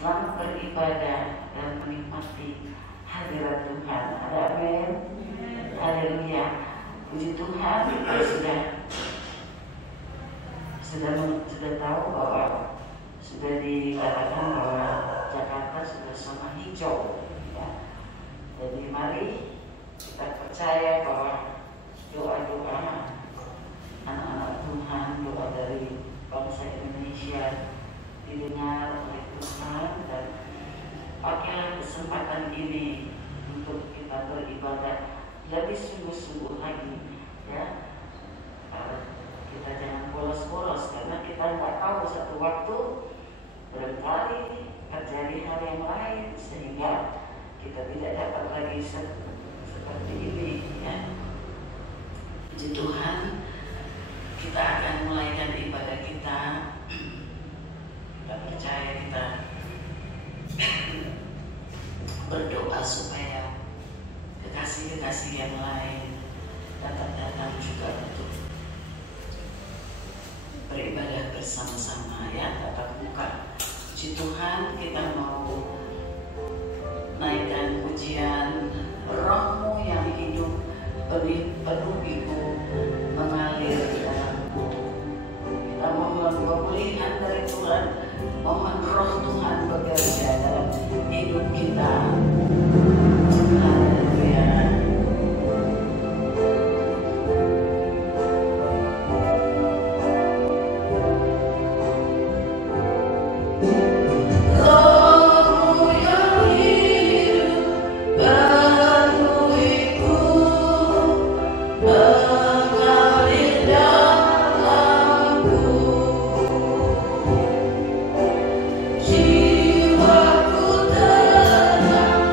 Selamat beribadah dan menikmati hadirat Tuhan. Ada amin. Haleluya. Puji Tuhan, kita sudah tahu bahwa sudah dikatakan bahwa Jakarta sudah zona hijau. Ya. Jadi mari kita percaya bahwa doa-doa anak-anak Tuhan, doa dari bangsa Indonesia didengar oleh Tuhan, dan pakailah kesempatan ini untuk kita beribadah lebih sungguh-sungguh lagi, ya. Kita jangan bolos-bolos, karena kita nggak tahu satu waktu barangkali terjadi hal yang lain sehingga kita tidak dapat lagi seperti ini, ya. Puji Tuhan, kita akan mulaikan ibadah kita. Kita percaya, kita berdoa supaya kekasih-kekasih yang lain dapat datang juga untuk beribadah bersama-sama, ya, tatap muka. Puji Tuhan, kita mau naikkan pujian Roh-Mu yang hidup, penuh-Ibu mengalir di dalamku. Kita mohon pemulihan dari Tuhan, mohon Roh Tuhan bekerja dalam hidup kita. Haleluya. Jiwaku tenang.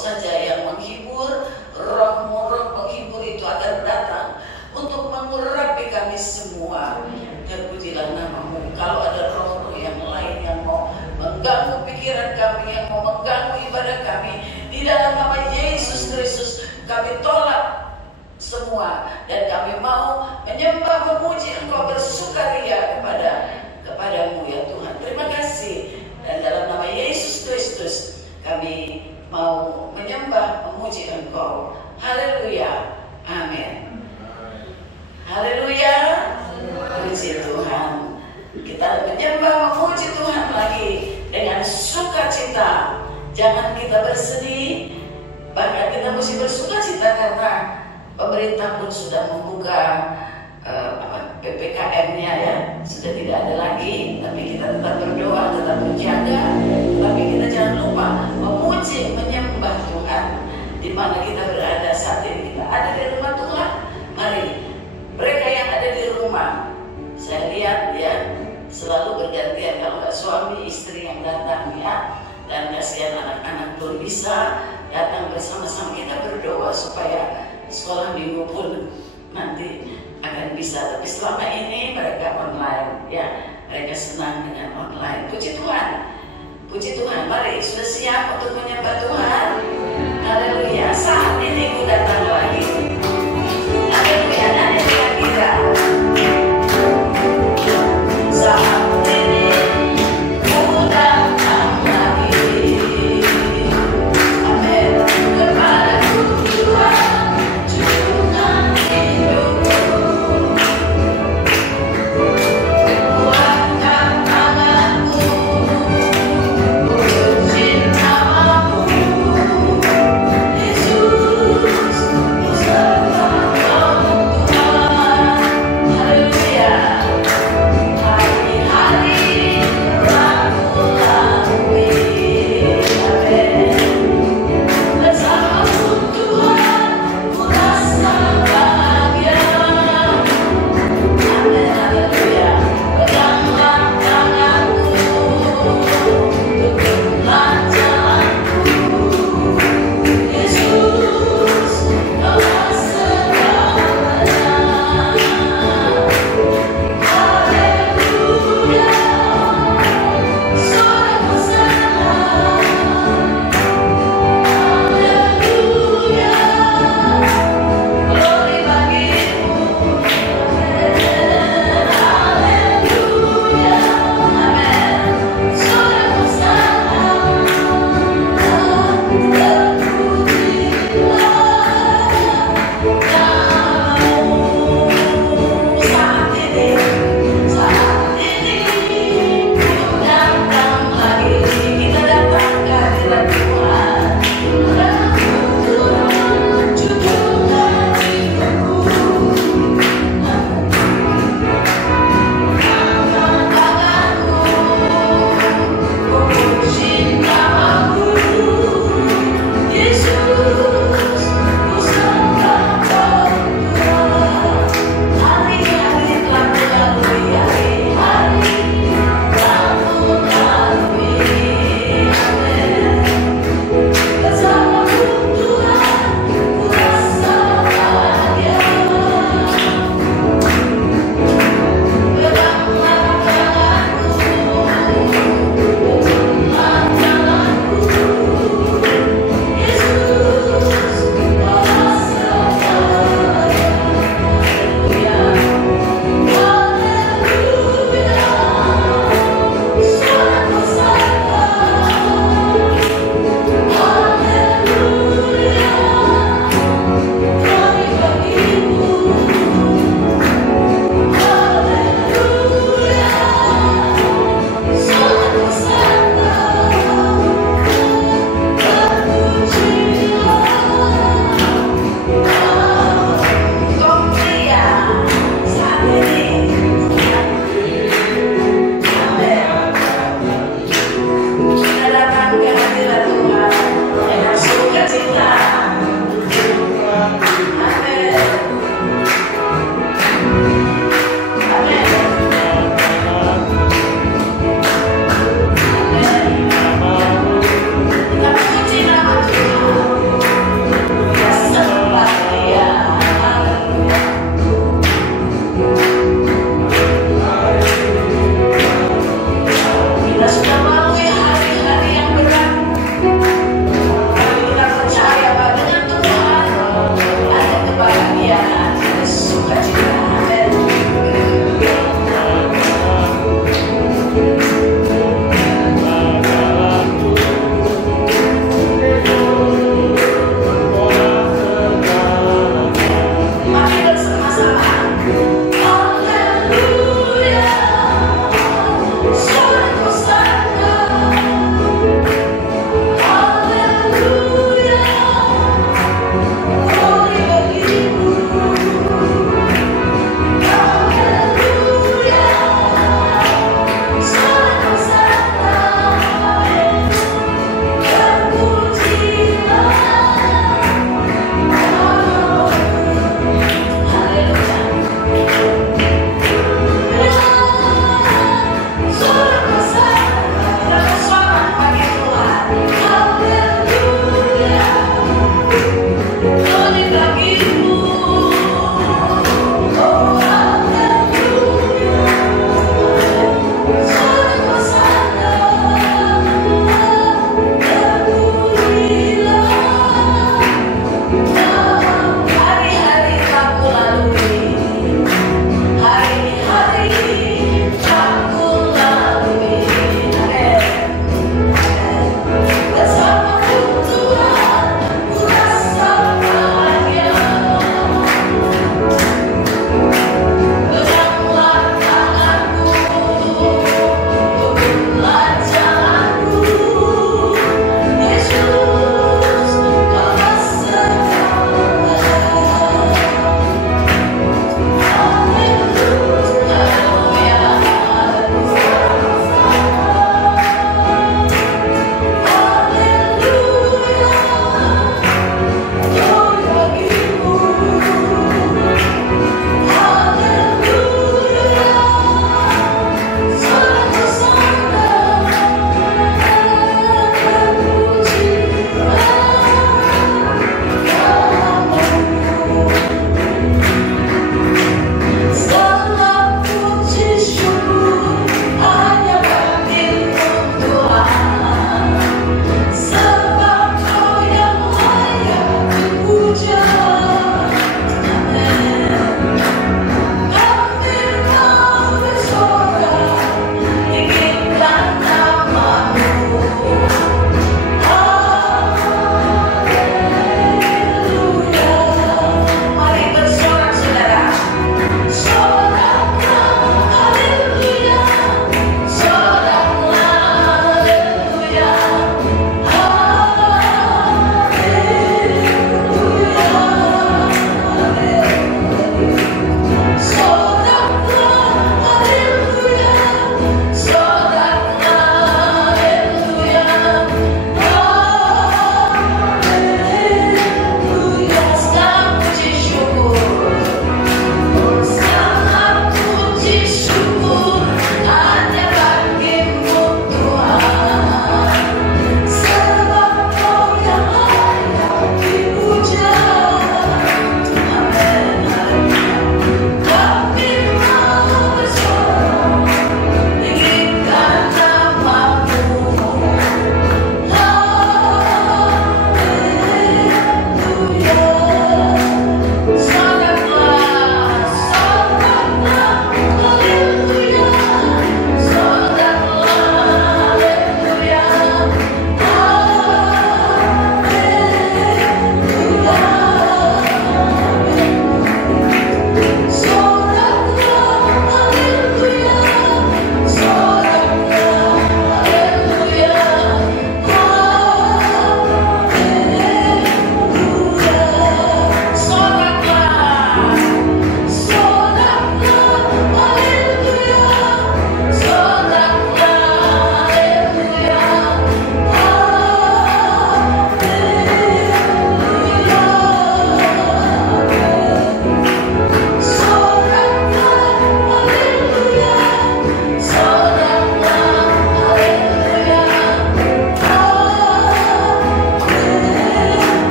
saja yang menghibur, roh penghibur itu akan datang untuk mengurapi kami semua. Terpujilah namamu. Kalau ada roh-roh yang lain yang mau mengganggu pikiran kami, yang mau mengganggu ibadah kami, di dalam nama Yesus Kristus kami tolak semua, dan kami mau menyembah, memuji Engkau, bersukaria kepadamu ya Tuhan. Terima kasih, dan dalam nama Yesus Kristus kami mau menyembah, memuji Engkau. Haleluya, amin. Haleluya, puji Tuhan. Kita menyembah, memuji Tuhan lagi dengan sukacita. Jangan kita bersedih, bahkan kita mesti bersukacita karena pemerintah pun sudah membuka PPKM-nya ya, sudah tidak ada lagi. Tapi kita tetap berdoa, tetap berjaga. Tapi kita jangan lupa memuji, menyembah Tuhan di mana kita berada saat ini. Kita ada di rumah Tuhan. Mari, mereka yang ada di rumah, saya lihat ya, selalu bergantian. Kalau nggak suami istri yang datang ya, dan kasihan anak-anak belum bisa datang bersama-sama. Kita berdoa supaya sekolah minggu pun nanti akan bisa. Tapi selama ini mereka online ya, mereka senang dengan online. Puji Tuhan, puji Tuhan. Mari, sudah siap untuk menyembah Tuhan? Haleluya. Saat ini ku datang lagi. Haleluya. Dan yang kira-kira saat ini ku datang lagi. Amin. Kepadaku Tuhan, junjungan hidupku. Kuatkan tanganku, puji namamu.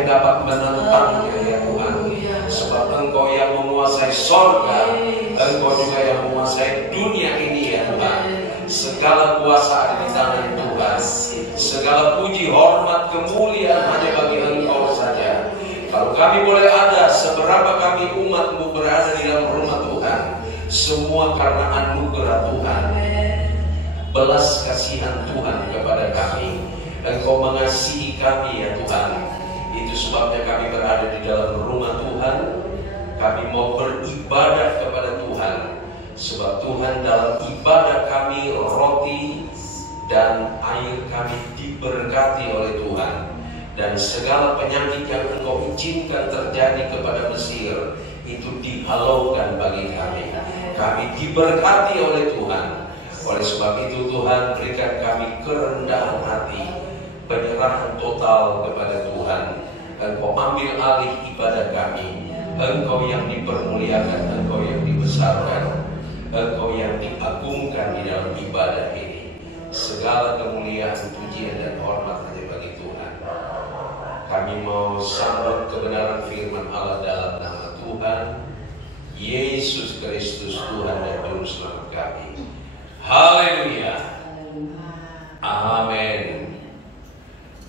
yang dapat menentangnya ya Tuhan. Sebab Engkau yang menguasai sorga, Engkau juga yang menguasai dunia ini ya Tuhan. Segala kuasa ada di tangan Tuhan. Segala puji, hormat, kemuliaan hanya bagi Engkau saja. Kalau kami boleh ada, seberapa kami umat-Mu berada di dalam rumah Tuhan, semua karena anugerah Tuhan. Belas kasihan Tuhan kepada kami. Engkau mengasihi kami ya Tuhan. Itu sebabnya kami berada di dalam rumah Tuhan. Kami mau beribadah kepada Tuhan. Sebab Tuhan dalam ibadah kami, roti dan air kami diberkati oleh Tuhan. Dan segala penyakit yang Engkau izinkan terjadi kepada Mesir, itu dihalaukan bagi kami. Kami diberkati oleh Tuhan. Oleh sebab itu Tuhan, berikan kami kerendahan hati, penyerahan total kepada Tuhan. Engkau ambil alih ibadah kami. Engkau yang dipermuliakan, Engkau yang dibesarkan, Engkau yang diagungkan di dalam ibadah ini. Segala kemuliaan, pujian dan hormat hanya bagi Tuhan. Kami mau sambut kebenaran firman Allah dalam nama Tuhan Yesus Kristus, Tuhan dan Juru Selamat kami. Haleluya. Amen.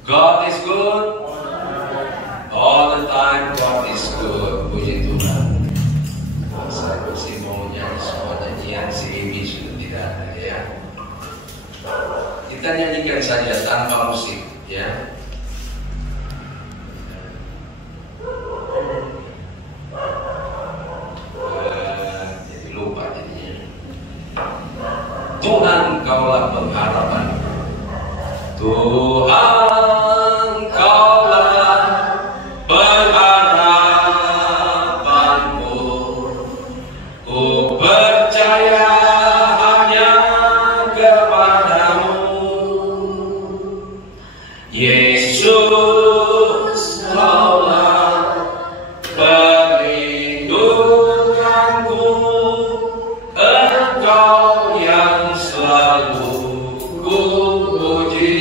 God is good. All the time God is good. Puji Tuhan. Saya masih mau nyanyi semua nyanyian, si Amy sudah tidak ada ya. Kita nyanyikan saja tanpa musik ya. Jadi lupa jadinya. Tuhan Kaulah pengharapan. Tuhan Kaulah pengharapanku. Ku percaya hanya kepadamu, Yesus. Kaulah perlindunganku. Engkau yang selalu ku puji.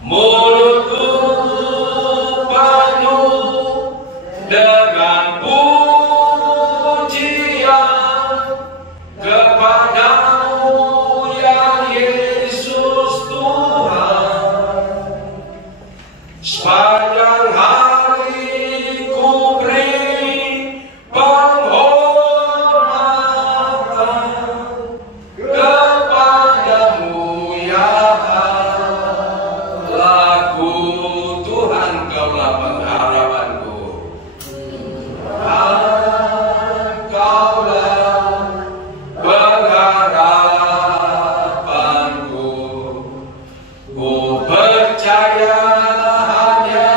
Mulutku penuh dengan pujian kepadamu ya Yesus Tuhan. Sepanjang hari ku beri penghormatan kepadamu ya Allahku. Tuhan Kaulah pengharapanku. Kaulah pengharapanku. Ku percaya hanya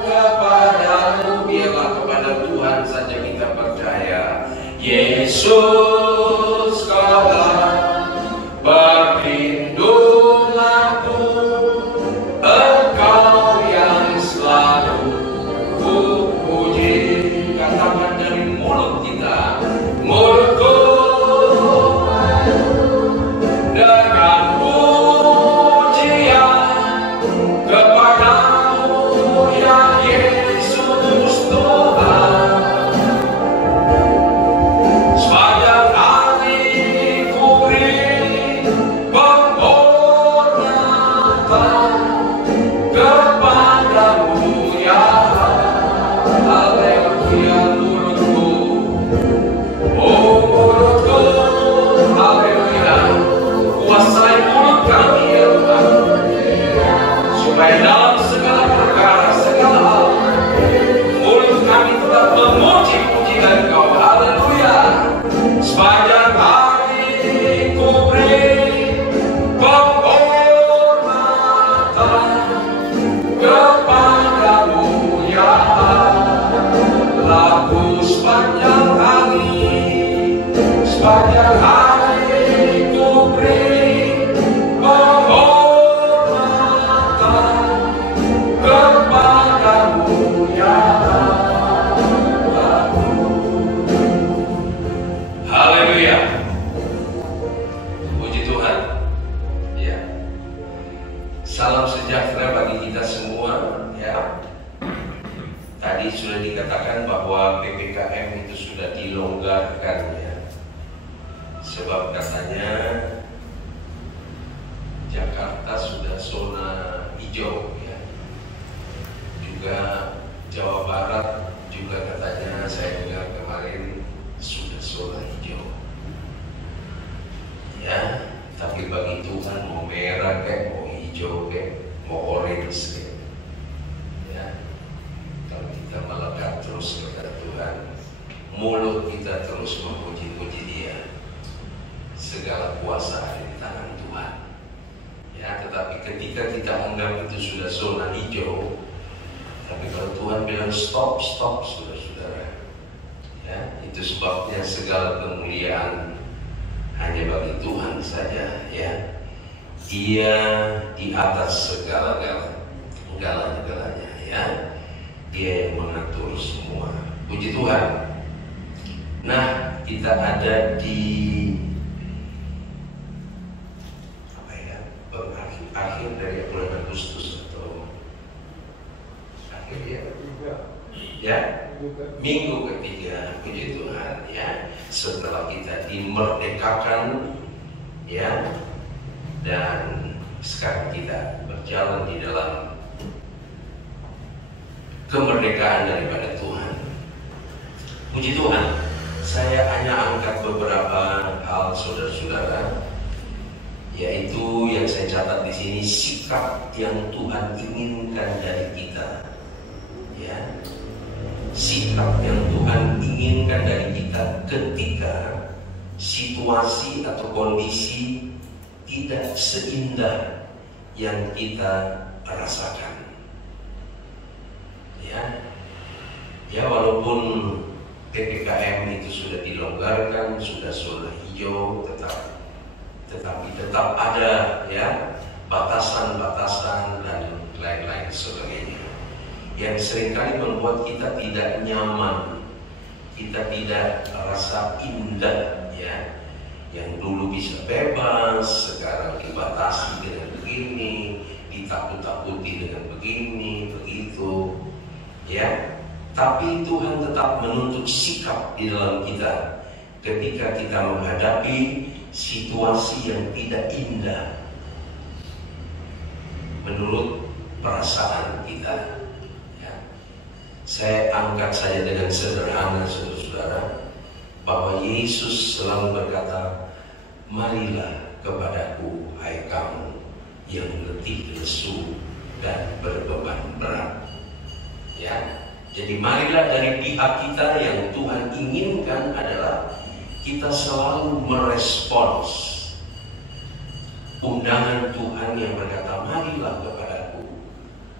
kepadamu. Biarlah kepada Tuhan saja kita percaya. Yesus Kaulah perlindunganku. Engkau yang selalu ku puji. Katakan dari mulut kita. Mulutku dengan pujian kepadamu ya Yesus Tuhan. Sepanjang hari ku beri penghormatan kepadamu ya Haleluya. Mulutku, oh mulutku, haleluya. Kuasai mulut kami ya Tuhan, supaya dalam segala perkara, segala hal, mulut kami tetap memuji pujian Engkau. Haleluya. Sepanjang hari ku beri penghormatan kepadamu ya Allahku. Sepanjang hari ku beri penghormatan kepadamu ya Allahku. Haleluya. Puji Tuhan ya. Salam sejahtera bagi kita semua. tadi sudah dikatakan bahwa PPKM itu sudah dilonggarkan ya. Sebab katanya Jakarta sudah zona hijau ya. Juga Jawa Barat juga katanya saya dengar kemarin sudah zona hijau. Ya, tapi bagi Tuhan mau merah kayak, mau hijau kayak, mau orange kayak, ya, kalau kita melekat terus kepada Tuhan, mulut kita terus memuji-puji Dia, segala kuasa ada di tangan Tuhan. Ya, tetapi ketika kita anggap itu sudah zona hijau, tapi kalau Tuhan bilang stop, saudara-saudara, ya, itu sebabnya segala kemuliaan hanya bagi Tuhan saja ya. Dia di atas segala-galanya ya. Dia yang mengatur semua. Puji Tuhan. Nah, kita ada di apa ya? Akhir dari bulan Agustus atau akhir ya? Ya, minggu ketiga, puji Tuhan ya. Setelah kita dimerdekakan ya, dan sekarang kita berjalan di dalam kemerdekaan daripada Tuhan. Puji Tuhan. Saya hanya angkat beberapa hal saudara-saudara, yaitu yang saya catat di sini, sikap yang Tuhan inginkan dari kita ya. Sikap yang Tuhan inginkan dari kita ketika situasi atau kondisi tidak seindah yang kita rasakan. Ya, walaupun PPKM itu sudah dilonggarkan, sudah zona hijau, tetapi tetap ada ya batasan-batasan dan lain-lain sebagainya yang seringkali membuat kita tidak nyaman, kita tidak rasa indah ya. Yang dulu bisa bebas, sekarang dibatasi dengan begini, ditakut-takuti dengan begini, begitu ya. Tapi Tuhan tetap menuntut sikap di dalam kita ketika kita menghadapi situasi yang tidak indah menurut perasaan kita. Saya angkat saja dengan sederhana saudara-saudara, bahwa Yesus selalu berkata, marilah kepadaku hai kamu yang letih lesu dan berbeban berat. Ya, jadi marilah dari pihak kita. Yang Tuhan inginkan adalah kita selalu merespons undangan Tuhan yang berkata, marilah kepadaku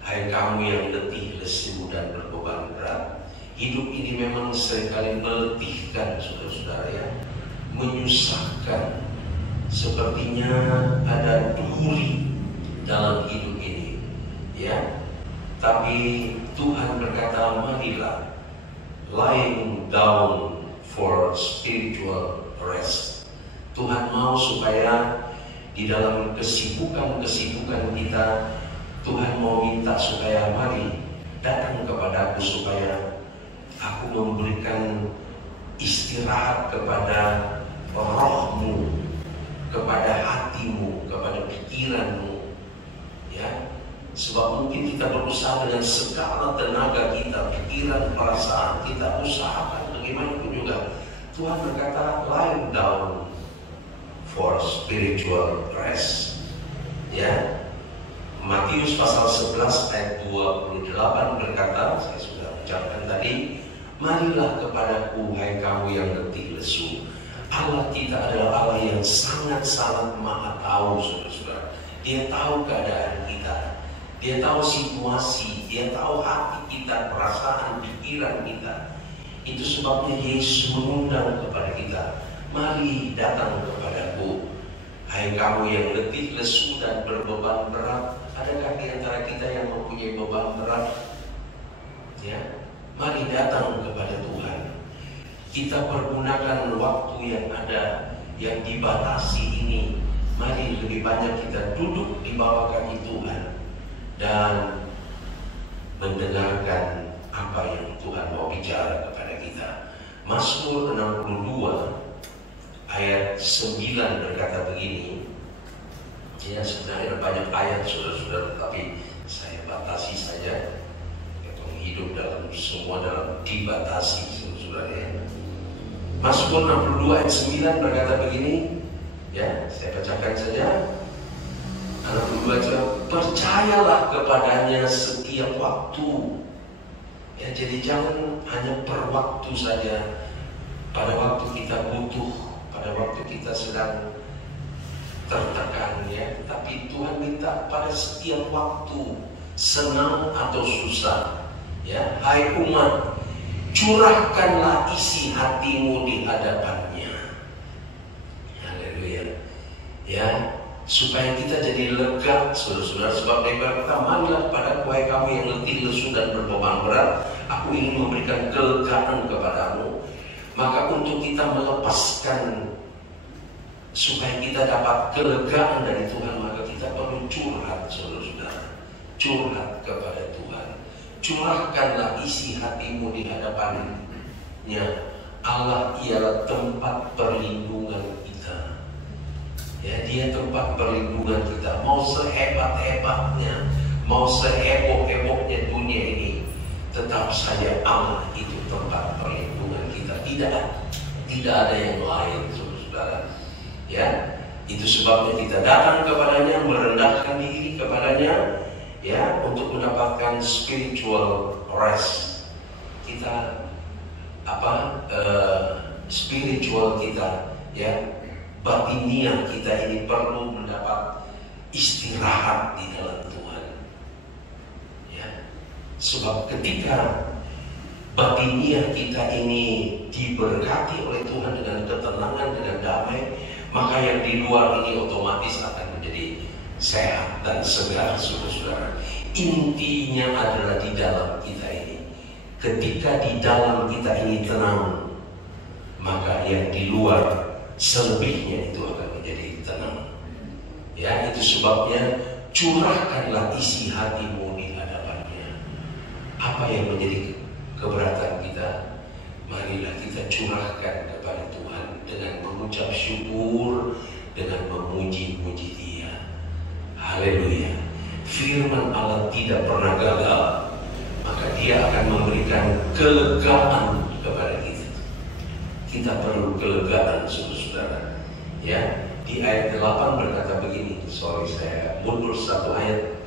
hai kamu yang letih lesu dan berbeban berat. Hidup ini memang seringkali meletihkan saudara-saudara ya, menyusahkan. Sepertinya ada duri dalam hidup ini ya. Tapi Tuhan berkata, marilah, lying down for spiritual rest. Tuhan mau supaya di dalam kesibukan-kesibukan kita, Tuhan mau minta supaya mari datang kepadaku supaya aku memberikan istirahat kepada rohmu, kepada hatimu, kepada pikiranmu ya. Sebab mungkin kita berusaha dengan segala tenaga kita, pikiran, perasaan kita, usahakan bagaimanapun juga. Tuhan berkata, lie down for spiritual rest ya. Matius pasal 11 ayat 28 berkata, saya sudah ucapkan tadi, marilah kepadaku hai kamu yang letih lesu. Allah kita adalah Allah yang sangat-sangat maha tahu saudara-saudara. Dia tahu keadaan kita, Dia tahu situasi, Dia tahu hati kita, perasaan, pikiran kita. Itu sebabnya Yesus mengundang kepada kita, mari datang kepadaku hai kamu yang letih lesu dan berbeban berat. Adakah di antara kita yang mempunyai beban berat? Ya, mari datang kepada Tuhan. Kita pergunakan waktu yang ada, yang dibatasi ini. Mari lebih banyak kita duduk di bawah kaki Tuhan dan mendengarkan apa yang Tuhan mau bicara kepada kita. Mazmur 62 ayat 9 berkata begini. Ya, sebenarnya banyak ayat saudara-saudara, tapi saya batasi saja. Hidup dalam semua dalam dibatasi saudara ya. Mazmur 62 ayat 9 berkata begini. Ya, saya bacakan saja. 62 ayat, percayalah kepadanya setiap waktu. Ya, jadi jangan hanya per waktu saja. Pada waktu kita butuh, pada waktu kita sedang tertekan ya, tapi Tuhan minta pada setiap waktu, senang atau susah. Ya, hai umat, curahkanlah isi hatimu di hadapannya. Haleluya. Ya, supaya kita jadi lega, saudara-saudara. Sebab dia berkata, marilah kepadaku hai kamu yang letih, lesu dan berbeban berat, aku ingin memberikan kelegaan kepadamu. Maka untuk kita melepaskan, supaya kita dapat kelegaan dari Tuhan, maka kita perlu curhat, saudara-saudara. Curhat kepada Tuhan. Curahkanlah isi hatimu di hadapannya. Allah ialah tempat perlindungan kita. Ya, Dia tempat perlindungan kita. Mau sehebat-hebatnya, mau seheboh-hebohnya dunia ini, tetap saja Allah itu tempat perlindungan kita. Tidak ada yang lain, saudara. Ya, itu sebabnya kita datang kepadanya, merendahkan diri kepadanya, ya, untuk mendapatkan spiritual rest. Kita spiritual kita, ya, batiniah kita ini perlu mendapat istirahat di dalam Tuhan. Ya, sebab ketika batiniah kita ini diberkati oleh Tuhan dengan ketenangan, dengan damai, maka yang di luar ini otomatis akan menjadi sehat dan segar, saudara-saudara. Intinya adalah di dalam kita ini. Ketika di dalam kita ini tenang, maka yang di luar selebihnya itu akan menjadi tenang. Ya, itu sebabnya curahkanlah isi hatimu di hadapannya. Apa yang menjadi keberatan kita, marilah kita curahkan kepada Tuhan dengan mengucap syukur, dengan memuji-muji Dia. Haleluya. Firman Allah tidak pernah gagal, maka Dia akan memberikan kelegaan kepada kita. Kita perlu kelegaan, saudara-saudara. Ya, di ayat 8 berkata begini. Saya mundur satu ayat.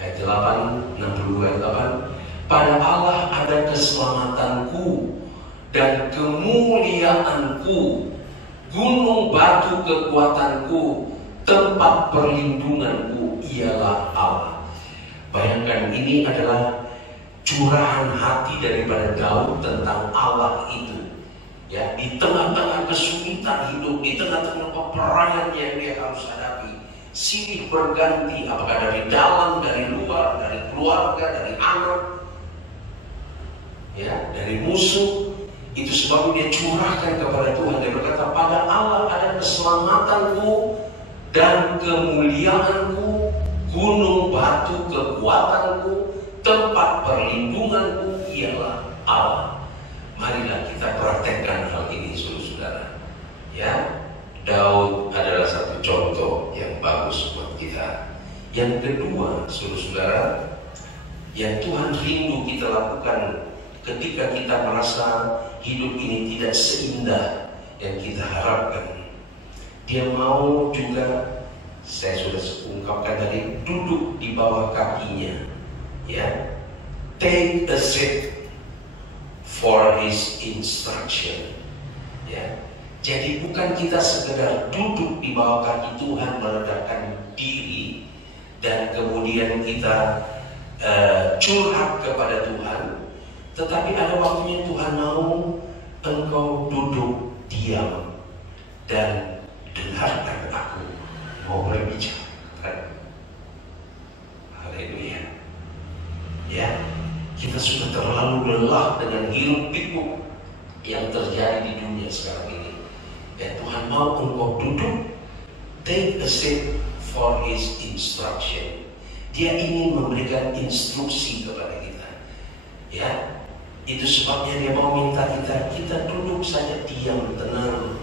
Ayat 8, 62 ayat 8. Pada Allah ada keselamatanku dan kemuliaanku, gunung batu kekuatanku, tempat perlindunganku ialah Allah. Bayangkan, ini adalah curahan hati daripada Daud tentang Allah itu. Ya, di tengah-tengah kesulitan hidup, di tengah-tengah peperangan yang dia harus hadapi, silih berganti, apakah dari dalam, dari luar, dari keluarga, dari anak, ya, dari musuh. Itu sebabnya dia curahkan kepada Tuhan. Dia berkata, pada Allah ada keselamatanku dan kemuliaanku, gunung batu kekuatanku, tempat perlindunganku ialah Allah. Marilah kita praktekkan hal ini, saudara-saudara. Ya, Daud adalah satu contoh yang bagus buat kita. Yang kedua, saudara-saudara, yang Tuhan rindu kita lakukan ketika kita merasa hidup ini tidak seindah yang kita harapkan. Dia mau juga, saya sudah ungkapkan tadi, duduk di bawah kakinya. Ya, take a seat for His instruction. Ya, jadi bukan kita sekedar duduk di bawah kaki Tuhan, merendahkan diri, dan kemudian kita curhat kepada Tuhan. Tetapi ada waktunya Tuhan mau engkau duduk diam dan dengarkan aku mau berbicara. Haleluya. Ya, kita sudah terlalu lelah dengan hiruk pikuk yang terjadi di dunia sekarang ini. Ya, Tuhan mau engkau duduk, take a seat for His instruction. Dia ingin memberikan instruksi kepada kita. Ya, Itu sebabnya dia mau minta kita duduk saja diam, tenang.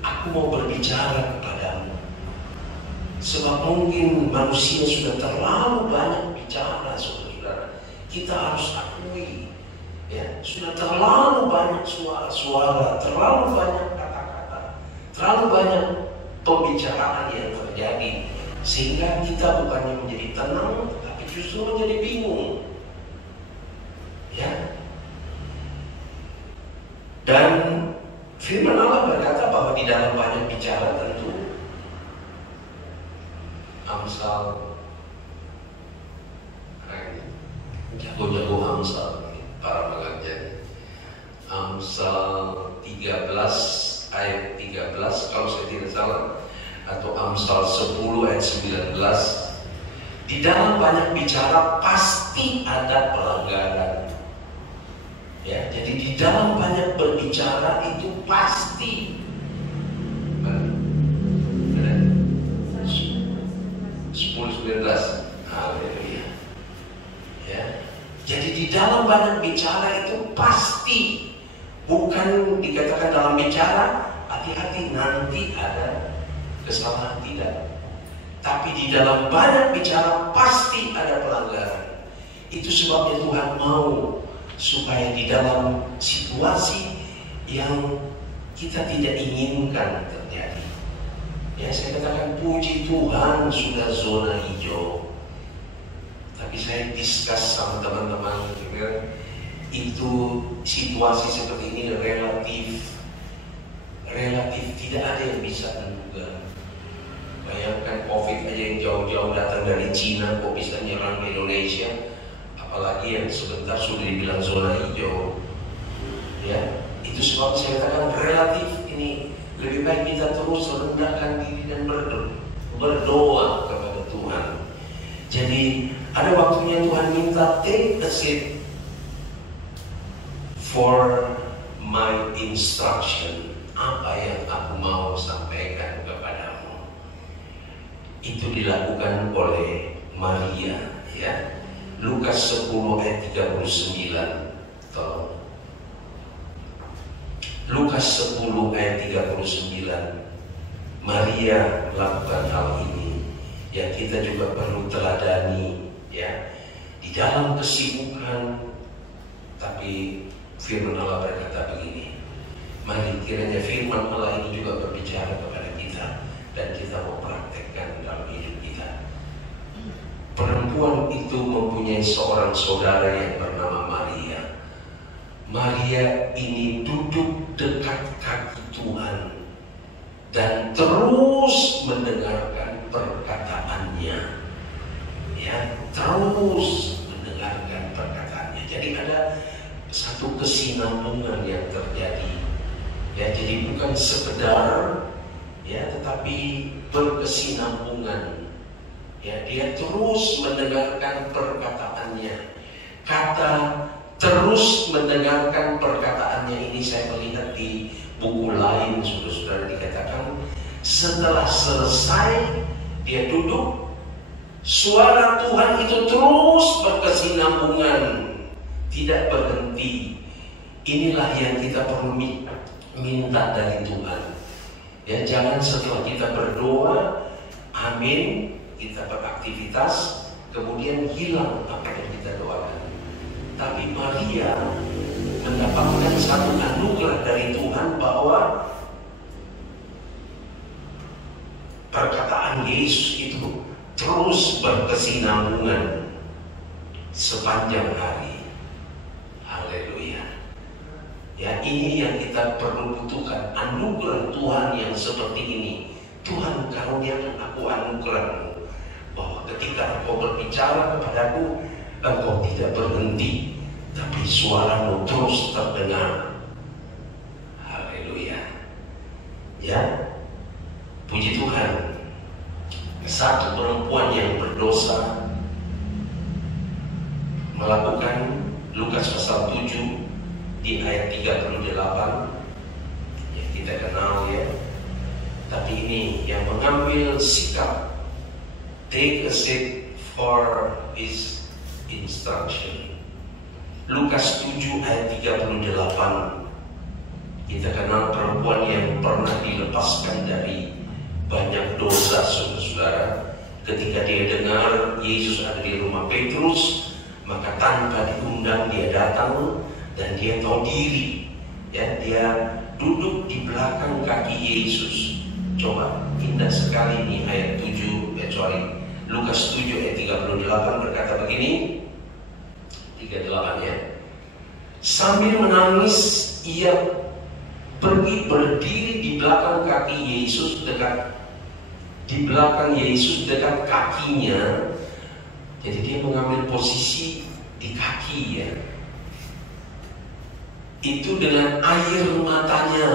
Aku mau berbicara kepadamu. Sebab mungkin manusia sudah terlalu banyak bicara, saudara. Kita harus akui, ya, sudah terlalu banyak suara-suara, terlalu banyak kata-kata, terlalu banyak pembicaraan yang terjadi, sehingga kita bukannya menjadi tenang, tapi justru menjadi bingung, ya. Dan firman Allah berkata bahwa di dalam banyak bicara tentu Amsal, jago-jago Amsal para pengajar, Amsal 13 ayat 13 kalau saya tidak salah, atau Amsal 10 ayat 19. Di dalam banyak bicara pasti ada pelanggaran. Ya, jadi di dalam banyak berbicara itu pasti 10-19. Haleluya. Ya. Jadi di dalam banyak bicara itu pasti, bukan dikatakan dalam bicara hati-hati nanti ada kesalahan, tidak. Tapi di dalam banyak bicara pasti ada pelanggaran. Itu sebabnya Tuhan mau supaya di dalam situasi yang kita tidak inginkan terjadi, ya, saya katakan puji Tuhan sudah zona hijau. Tapi saya discuss sama teman-teman, itu situasi seperti ini relatif tidak ada yang bisa menduga. Bayangkan COVID aja yang jauh-jauh datang dari Cina kok bisa nyerang ke Indonesia, apalagi yang sebentar sudah dibilang zona hijau. Ya, itu sebab saya katakan relatif ini lebih baik kita terus rendahkan diri dan berdoa kepada Tuhan. Jadi ada waktunya Tuhan minta take a seat for my instruction. Apa yang aku mau sampaikan kepadamu itu dilakukan oleh Maria, ya. Lukas 10 ayat 39. Tolong. Lukas 10 ayat 39. Maria melakukan hal ini, ya, kita juga perlu teladani, ya, di dalam kesibukan. Tapi firman Allah berkata begini, mari kiranya firman Allah ini juga berbicara kepada kita dan kita mau praktekkan dalam hidup kita. Perempuan itu mempunyai seorang saudara yang bernama Maria. Maria ini duduk dekat kaki Tuhan dan terus mendengarkan perkataannya, ya, terus mendengarkan perkataannya. Jadi ada satu kesinambungan yang terjadi, ya. Jadi bukan sekedar, ya, tetapi berkesinambungan, ya. Dia terus mendengarkan perkataannya. Kata terus mendengarkan perkataannya ini saya melihat di buku lain, saudara-saudara, dikatakan setelah selesai dia duduk, suara Tuhan itu terus berkesinambungan, tidak berhenti. Inilah yang kita perlu minta dari Tuhan, ya. Jangan setelah kita berdoa, amin, kita beraktivitas, kemudian hilang apa yang kita doakan. Tapi Maria mendapatkan satu anugerah dari Tuhan bahwa perkataan Yesus itu terus berkesinambungan sepanjang hari. Haleluya. Ya, ini yang kita perlu butuhkan, anugerah Tuhan yang seperti ini. Tuhan karuniakan aku anugerah-Mu, bahwa ketika Engkau berbicara kepadaku, Engkau tidak berhenti, tapi suara-Mu terus terdengar. Haleluya. Ya, puji Tuhan. Satu perempuan yang berdosa melakukan Lukas pasal 7 di ayat 38, ya, kita kenal, ya. Tapi ini yang mengambil sikap take a seat for his instruction. Lukas 7 ayat 38. Kita kenal perempuan yang pernah dilepaskan dari banyak dosa, saudara-saudara. Ketika dia dengar Yesus ada di rumah Petrus, maka tanpa diundang dia datang dan dia tahu diri. Ya, dia duduk di belakang kaki Yesus. Coba indah sekali ini ayat 7, Lukas 7 ayat 38 berkata begini. 38 ya. Sambil menangis ia pergi berdiri di belakang kaki Yesus, dekat kakinya. Jadi dia mengambil posisi di kaki ya. Itu dengan air matanya.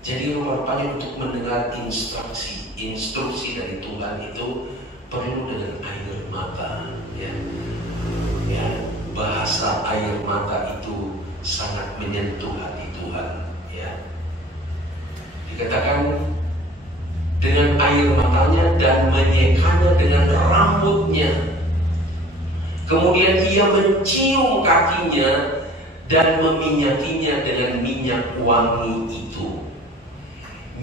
Jadi rupanya untuk mendengar instruksi dari Tuhan itu perlu dengan air mata ya. Ya, bahasa air mata itu sangat menyentuh hati Tuhan ya. Dikatakan dengan air matanya dan menyekanya dengan rambutnya. Kemudian ia mencium kakinya dan meminyakinya dengan minyak wangi itu.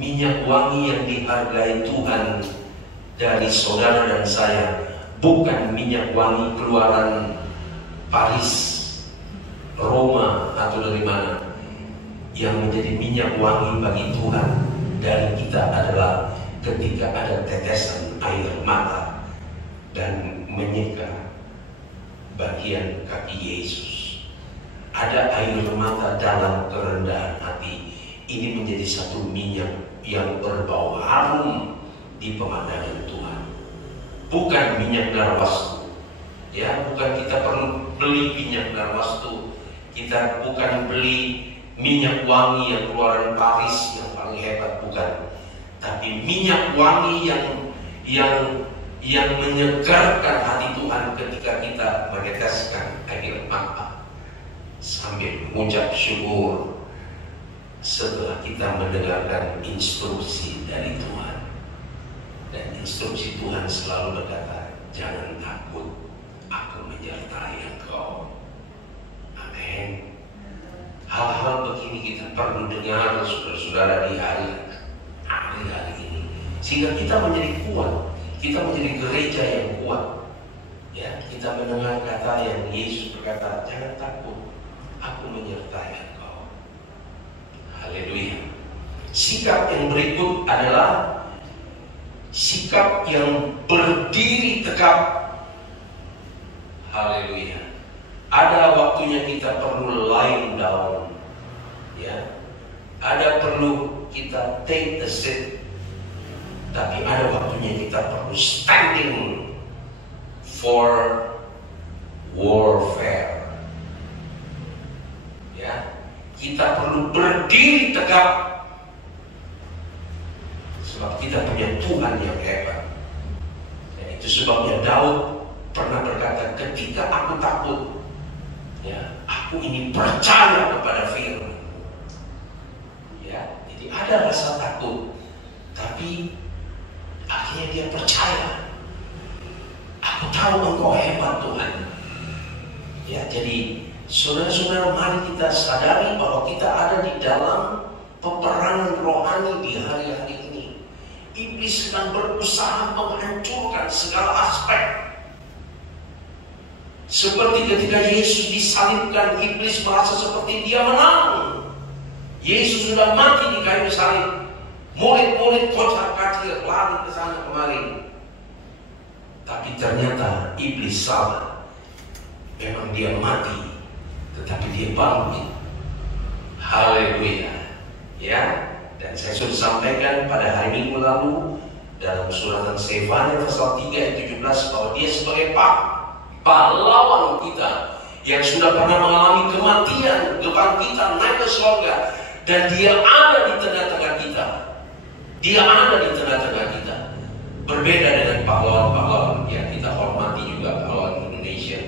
Minyak wangi yang dihargai Tuhan dari saudara dan saya, bukan minyak wangi keluaran Paris, Roma atau dari mana. Yang menjadi minyak wangi bagi Tuhan dari kita adalah ketika ada tetesan air mata dan menyeka bagian kaki Yesus. Ada air mata dalam kerendahan hati. Ini menjadi satu minyak yang berbau harum di pemandangan Tuhan. Bukan minyak narwastu. Ya, bukan kita perlu beli minyak narwastu. Kita bukan beli minyak wangi yang keluaran Paris yang paling hebat, bukan. Tapi minyak wangi yang menyegarkan hati Tuhan ketika kita meneteskan air mata sambil mengucap syukur setelah kita mendengarkan instruksi dari Tuhan. Dan instruksi Tuhan selalu berkata, jangan takut, aku menyertai engkau. Amin. Hal-hal begini kita perlu dengar saudara-saudara di hari-hari ini, sehingga kita menjadi kuat, kita menjadi gereja yang kuat. Ya, kita mendengar kata yang Yesus berkata, jangan takut, aku menyertai engkau. Haleluya. Sikap yang berikut adalah sikap yang berdiri tegap. Haleluya. Ada waktunya kita perlu lying down, ya. Ada perlu kita take a seat. Tapi ada waktunya kita perlu standing for warfare. Ya, kita perlu berdiri tegap sebab kita punya Tuhan yang hebat. Dan itu sebabnya Daud pernah berkata, ketika aku takut, ya, aku ini percaya kepada firman. Ya, jadi ada rasa takut, tapi akhirnya dia percaya. Aku tahu engkau hebat Tuhan. Ya, jadi saudara-saudara, mari kita sadari bahwa kita ada di dalam peperangan rohani di hari-hari ini. Iblis sedang berusaha menghancurkan segala aspek. Seperti ketika Yesus disalibkan, iblis merasa seperti dia menang. Yesus sudah mati di kayu salib. Murid-murid kocar-kacir lari ke sana kemari. Tapi ternyata iblis salah. Memang dia mati, tetapi dia bangkit. Haleluya. Ya, dan saya sudah sampaikan pada hari Minggu lalu dalam suratan Sefania pasal 3 ayat 17 bahwa dia sebagai pahlawan kita yang sudah pernah mengalami kematian, kebangkitan, naik ke surga, dan dia ada di tengah-tengah kita. Dia ada di tengah-tengah kita. Berbeda dengan pahlawan-pahlawan yang kita hormati juga, pahlawan Indonesia.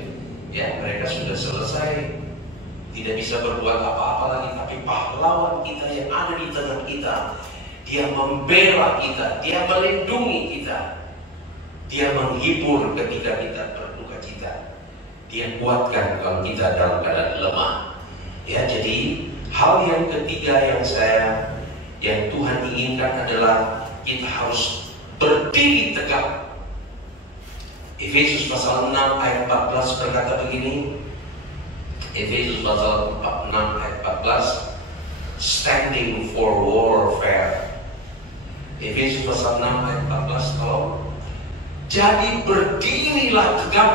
Ya, mereka sudah selesai, tidak bisa berbuat apa-apa lagi. Tapi pahlawan kita yang ada di tengah kita, dia membela kita, dia melindungi kita, dia menghibur ketika kita berduka cita, Dia kuatkan kalau kita dalam keadaan lemah. Ya, jadi hal yang ketiga yang Tuhan inginkan adalah kita harus berdiri tegak. Efesus pasal 6 ayat 14 berkata begini. Efesus pasal 6 ayat 14, standing for warfare. Efesus pasal 6 ayat 14, kalau jadi berdirilah tegak,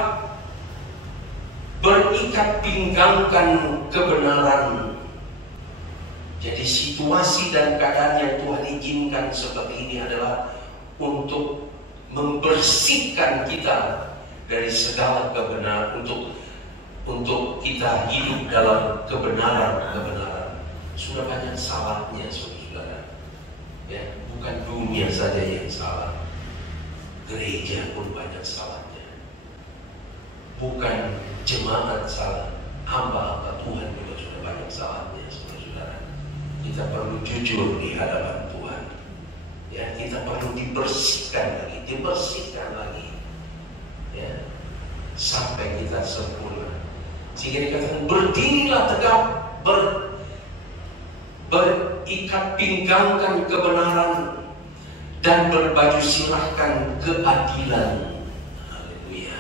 berikat pinggangkan kebenaran. Jadi situasi dan keadaan yang Tuhan izinkan seperti ini adalah untuk membersihkan kita dari segala kebenaran, untuk kita hidup dalam kebenaran. Sudah banyak salahnya, saudara. Ya, bukan dunia saja yang salah, gereja pun banyak salahnya. Bukan jemaat salah, hamba Tuhan juga sudah banyak salahnya, saudara. Kita perlu jujur di hadapan Tuhan. Ya, kita perlu dibersihkan lagi, ya, sampai kita sempurna. Sehingga dikatakan berdirilah tegak, berikat pinggangkan kebenaran, dan berbaju silahkan keadilan. Haleluya.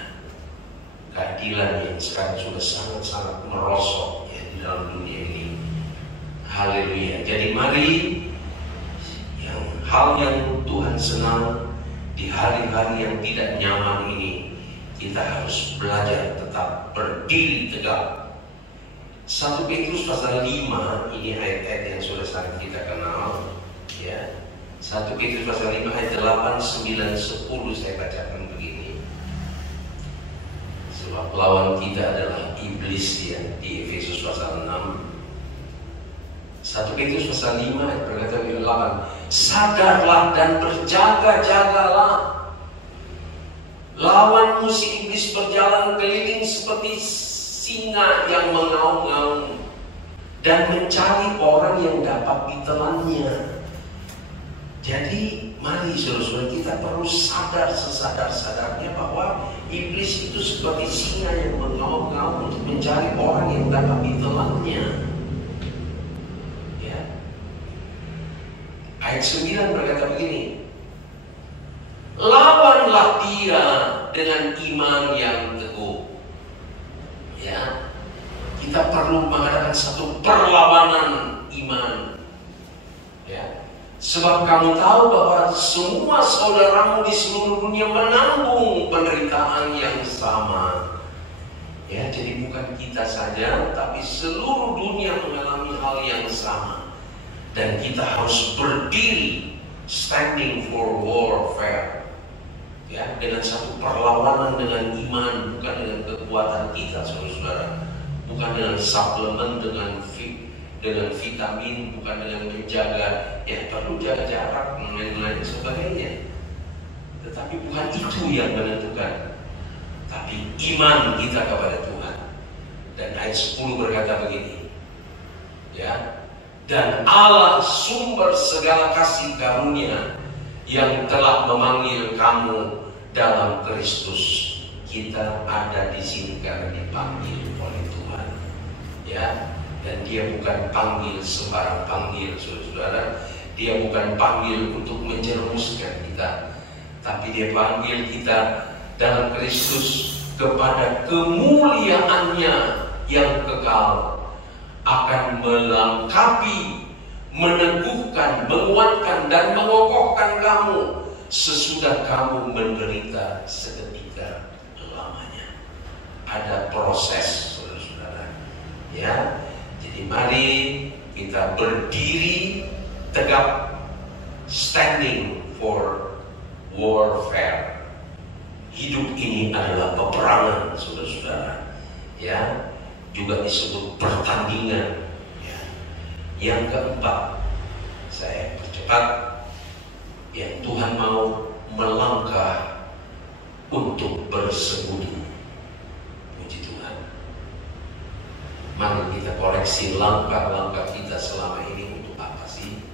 Keadilan yang sekarang sudah sangat-sangat merosot ya, di dalam dunia ini. Haleluya. Jadi mari, hal yang Tuhan senang di hari-hari yang tidak nyaman ini, kita harus belajar tetap berdiri tegak. 1 Petrus pasal 5, ini ayat-ayat yang sudah sangat kita kenal, ya. 1 Petrus pasal 5 ayat 8, 9, 10 saya bacakan begini. Sebab lawan kita adalah iblis ya, di Efesus pasal 6. 1 Petrus pasal 5 ayat berkata 8, sadarlah dan berjaga-jagalah. Lawan musuh iblis berjalan keliling seperti singa yang mengaum-ngaum dan mencari orang yang dapat ditelannya. Jadi mari saudara-saudara, kita perlu sadar sesadar-sadarnya bahwa iblis itu seperti singa yang mengaum-ngaum untuk mencari orang yang dapat ditelannya. Ya. Ayat 9 berkata begini, lawanlah dia dengan iman yang teguh. Ya, kita perlu mengadakan satu perlawanan iman. Ya, sebab kamu tahu bahwa semua saudaramu di seluruh dunia menanggung penderitaan yang sama. Ya, jadi bukan kita saja, tapi seluruh dunia mengalami hal yang sama. Dan kita harus berdiri, standing for warfare. Ya, dengan satu perlawanan dengan iman, bukan dengan kekuatan kita, saudara-saudara, bukan dengan suplemen, dengan vitamin, bukan dengan menjaga, ya perlu jaga jarak dan lain-lain sebagainya. Tetapi bukan itu yang menentukan, tapi iman kita kepada Tuhan. Dan ayat 10 berkata begini, ya, dan Allah sumber segala kasih karunia yang telah memanggil kamu dalam Kristus. Kita ada di sini karena dipanggil oleh Tuhan, ya. Dan Dia bukan panggil sembarang panggil, saudara. Dia bukan panggil untuk menjerumuskan kita, tapi Dia panggil kita dalam Kristus kepada kemuliaannya yang kekal, akan melengkapi, meneguhkan, menguatkan, dan mengokohkan kamu sesudah kamu menderita seketika lamanya. Ada proses, saudara-saudara. Ya, jadi mari kita berdiri tegak, standing for warfare. Hidup ini adalah peperangan, saudara-saudara. Ya, juga disebut pertandingan. Yang keempat, saya percepat, yang Tuhan mau melangkah untuk bersekutu. Puji Tuhan. Mari kita koreksi langkah-langkah kita selama ini untuk apa sih?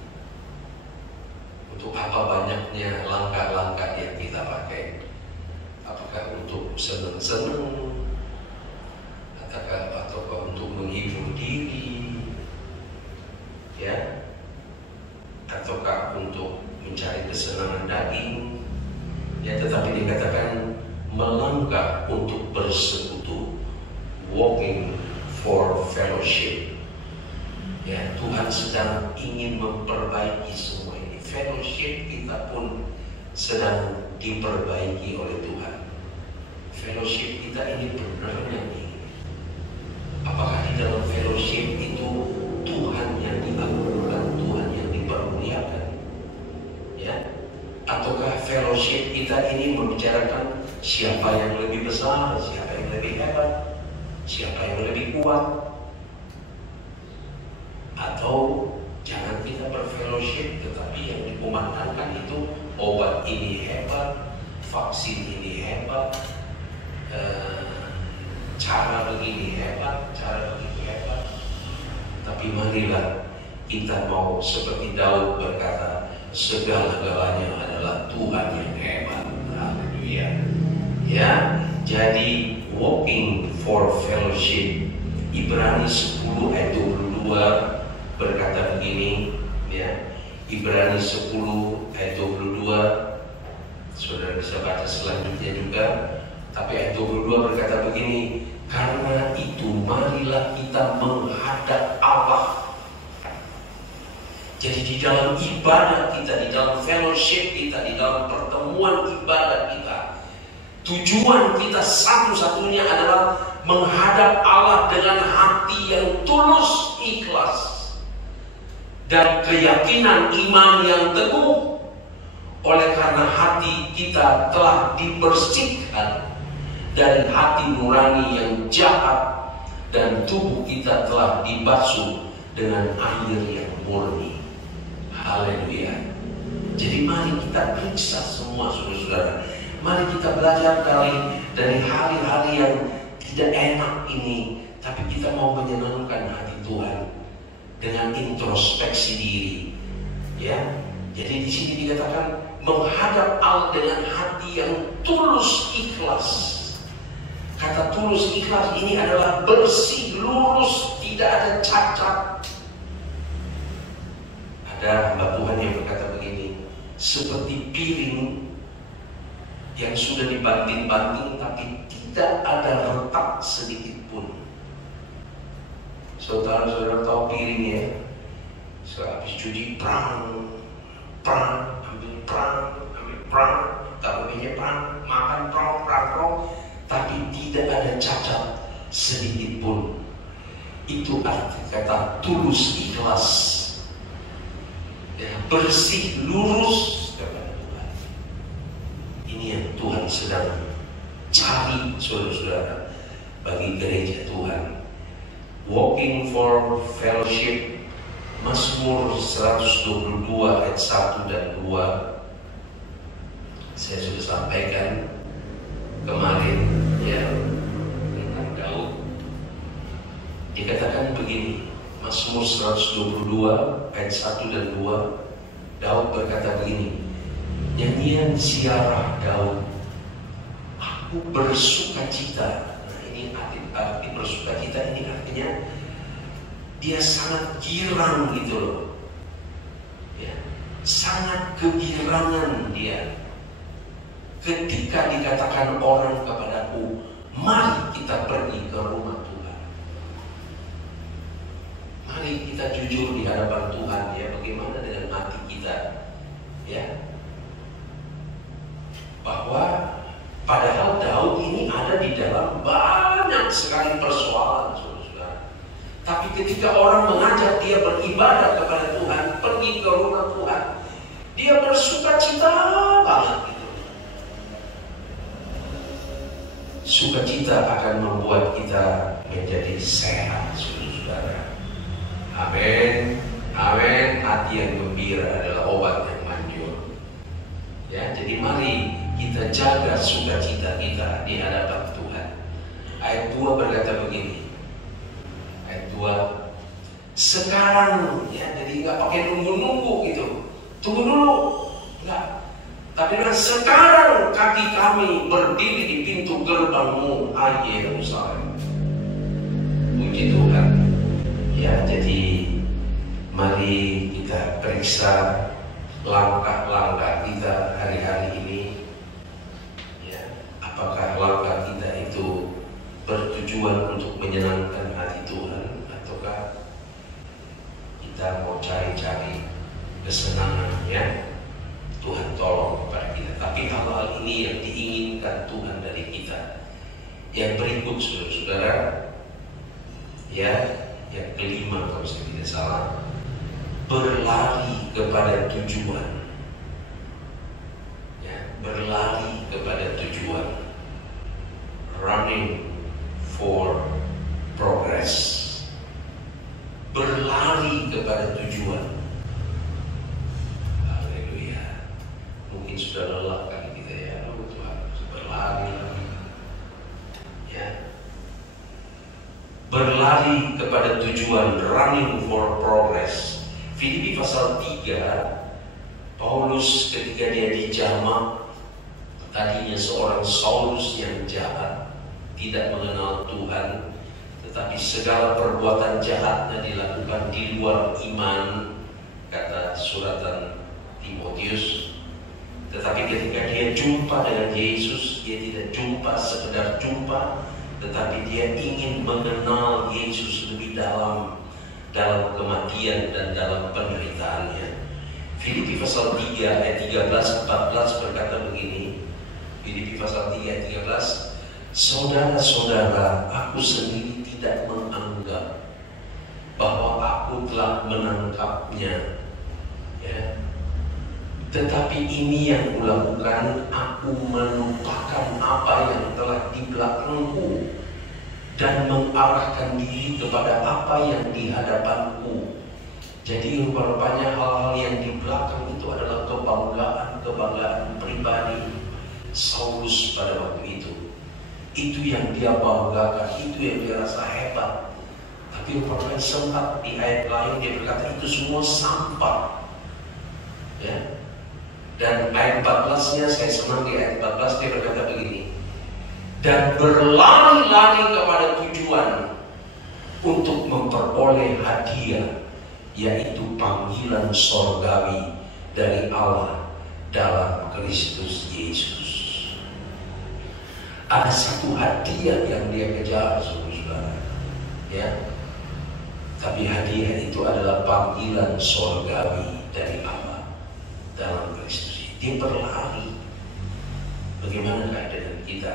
Untuk apa banyaknya langkah-langkah yang kita pakai? Apakah untuk senang-senang? walking for fellowship. Ya, Tuhan sedang ingin memperbaiki semua ini. Fellowship kita pun sedang diperbaiki oleh Tuhan. Fellowship kita ini benar-benar ini. Apakah di dalam fellowship itu Tuhan yang diagungkan, Tuhan yang dipermuliakan? Ya, ataukah fellowship kita ini membicarakan siapa yang lebih besar, siapa yang lebih hebat, siapa yang lebih kuat? Atau jangan kita berfellowship, tetapi yang dikumandangkan itu obat ini hebat, vaksin ini hebat, cara begini hebat, cara begitu hebat. Tapi marilah kita mau seperti Daud berkata, segala-galanya adalah Tuhan yang hebat. Haleluya. Ya, jadi walking for fellowship. Ibrani 10 ayat 22 berkata begini, ya. Ibrani 10 ayat 22. Saudara bisa baca selanjutnya juga. Tapi ayat 22 berkata begini, karena itu marilah kita menghadap Allah. Jadi di dalam ibadah kita, di dalam fellowship kita, di dalam pertemuan ibadah kita, tujuan kita satu-satunya adalah menghadap Allah dengan hati yang tulus, ikhlas, dan keyakinan iman yang teguh. Oleh karena hati kita telah dibersihkan dari hati nurani yang jahat, dan tubuh kita telah dibasuh dengan air yang murni. Haleluya. Jadi mari kita periksa semua saudara-saudara. Mari kita belajar dari hari-hari yang tidak enak ini, tapi kita mau menyenangkan hati Tuhan dengan introspeksi diri. Ya. Jadi di sini dikatakan menghadap Allah dengan hati yang tulus, ikhlas. Kata tulus, ikhlas ini adalah bersih, lurus, tidak ada cacat. Ada hamba Tuhan yang berkata begini, seperti piring yang sudah dibanting-banting tapi tidak ada retak sedikit pun. Saudara-saudara tahu piring ya? Habis cuci perang, ambil perang, taruh minyak perang, makan perang, tapi tidak ada cacat sedikit pun. Itu arti kata tulus, ikhlas, ya, bersih, lurus kepada Tuhan. Ini yang Tuhan sedang cari saudara-saudara bagi gereja Tuhan. Walking for fellowship, Mazmur 122 ayat 1 dan 2. Saya sudah sampaikan kemarin ya tentang Daud. Dikatakan begini, Mazmur 122 ayat 1 dan 2. Daud berkata begini, nyanyian ziarah Daud, aku bersuka cita. Nah, ini arti bersuka cita ini artinya dia sangat girang gitu loh, ya, sangat kegirangan dia ketika dikatakan orang kepadaku, mari kita pergi ke rumah Tuhan. Mari kita jujur di hadapan Tuhan ya, bagaimana dengan hati kita ya, bahwa padahal Daud ini ada di dalam banyak sekali persoalan saudara-saudara. Tapi ketika orang mengajak dia beribadah kepada Tuhan, pergi ke rumah Tuhan, dia bersuka cita banget gitu. Sukacita akan membuat kita menjadi sehat saudara-saudara. Amin. Amin. Hati yang gembira adalah obat yang manjur. Ya, jadi mari kita jaga sukacita kita di hadapan Tuhan. Ayat 2 berkata begini. Ayat 2. Sekarang ya, jadi nggak pakai nunggu-nunggu gitu. Tunggu dulu. Enggak. Tapi sekarang kaki kami berdiri di pintu gerbangmu, hai Yerusalem. Puji Tuhan. Ya, jadi mari kita periksa langkah-langkah kita hari-hari ini. Ya, apakah langkah kita itu bertujuan tujuan untuk menyenangkan hati Tuhan, ataukah kita mau cari-cari kesenangannya? Tuhan tolong kepada kita. Tapi hal-hal ini yang diinginkan Tuhan dari kita. Yang berikut saudara-saudara, ya, yang kelima kalau saya tidak salah, berlari kepada tujuan. Ya, berlari kepada tujuan. Running for progress. Berlari kepada tujuan. Haleluya. Mungkin sudah lelah kali kita ya, Tuhan berlari lagi. Ya. Berlari kepada tujuan, running for progress. Filipi pasal 3, Paulus ketika dia dijamak, tadinya seorang Saulus yang jahat, tidak mengenal Tuhan, tetapi segala perbuatan jahatnya dilakukan di luar iman, kata suratan Timotius. Tetapi ketika dia jumpa dengan Yesus, dia tidak jumpa sekedar jumpa, tetapi dia ingin mengenal Yesus lebih dalam kematian dan dalam penderitaannya. Filipi pasal 3 ayat 13-14 berkata begini. Filipi pasal 3 ayat 13, saudara-saudara, aku sendiri tidak menganggap bahwa aku telah menangkapnya, ya. Tetapi ini yang kulakukan, aku melupakan apa yang telah di belakangku dan mengarahkan diri kepada apa yang di hadapanku. Jadi rupanya hal-hal yang di belakang itu adalah kebanggaan pribadi Saulus pada waktu itu. Itu yang dia banggakan, itu yang dia rasa hebat. Tapi rupanya sempat di ayat lain dia berkata itu semua sampah. Ya. Dan ayat 14-nya saya senang, di ayat 14 dia berkata begini, dan berlari-lari kepada tujuan untuk memperoleh hadiah, yaitu panggilan sorgawi dari Allah dalam Kristus Yesus. Ada satu hadiah yang dia kejar, saudara, ya. Tapi hadiah itu adalah panggilan sorgawi dari Allah dalam Kristus. Dia berlari. Bagaimanakah dengan kita?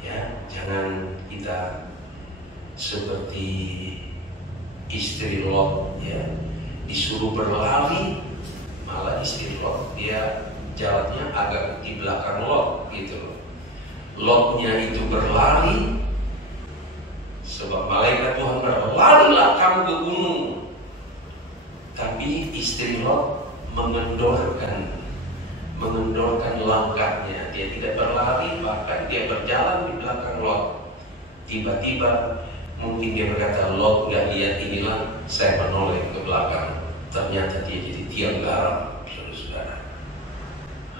Ya, jangan kita seperti istri Lot, ya, disuruh berlari, malah istri Lot dia jalannya agak di belakang Lot, gitu. Lotnya itu berlari, sebab malaikat Tuhan berlarilah kamu ke gunung. Tapi istri Lot mengendorkan langkahnya. Dia tidak berlari, bahkan dia berjalan di belakang Lot. Tiba-tiba mungkin dia berkata, Lot gak lihat inilah, saya menoleh ke belakang. Ternyata dia jadi tiang garam, saudara-saudara.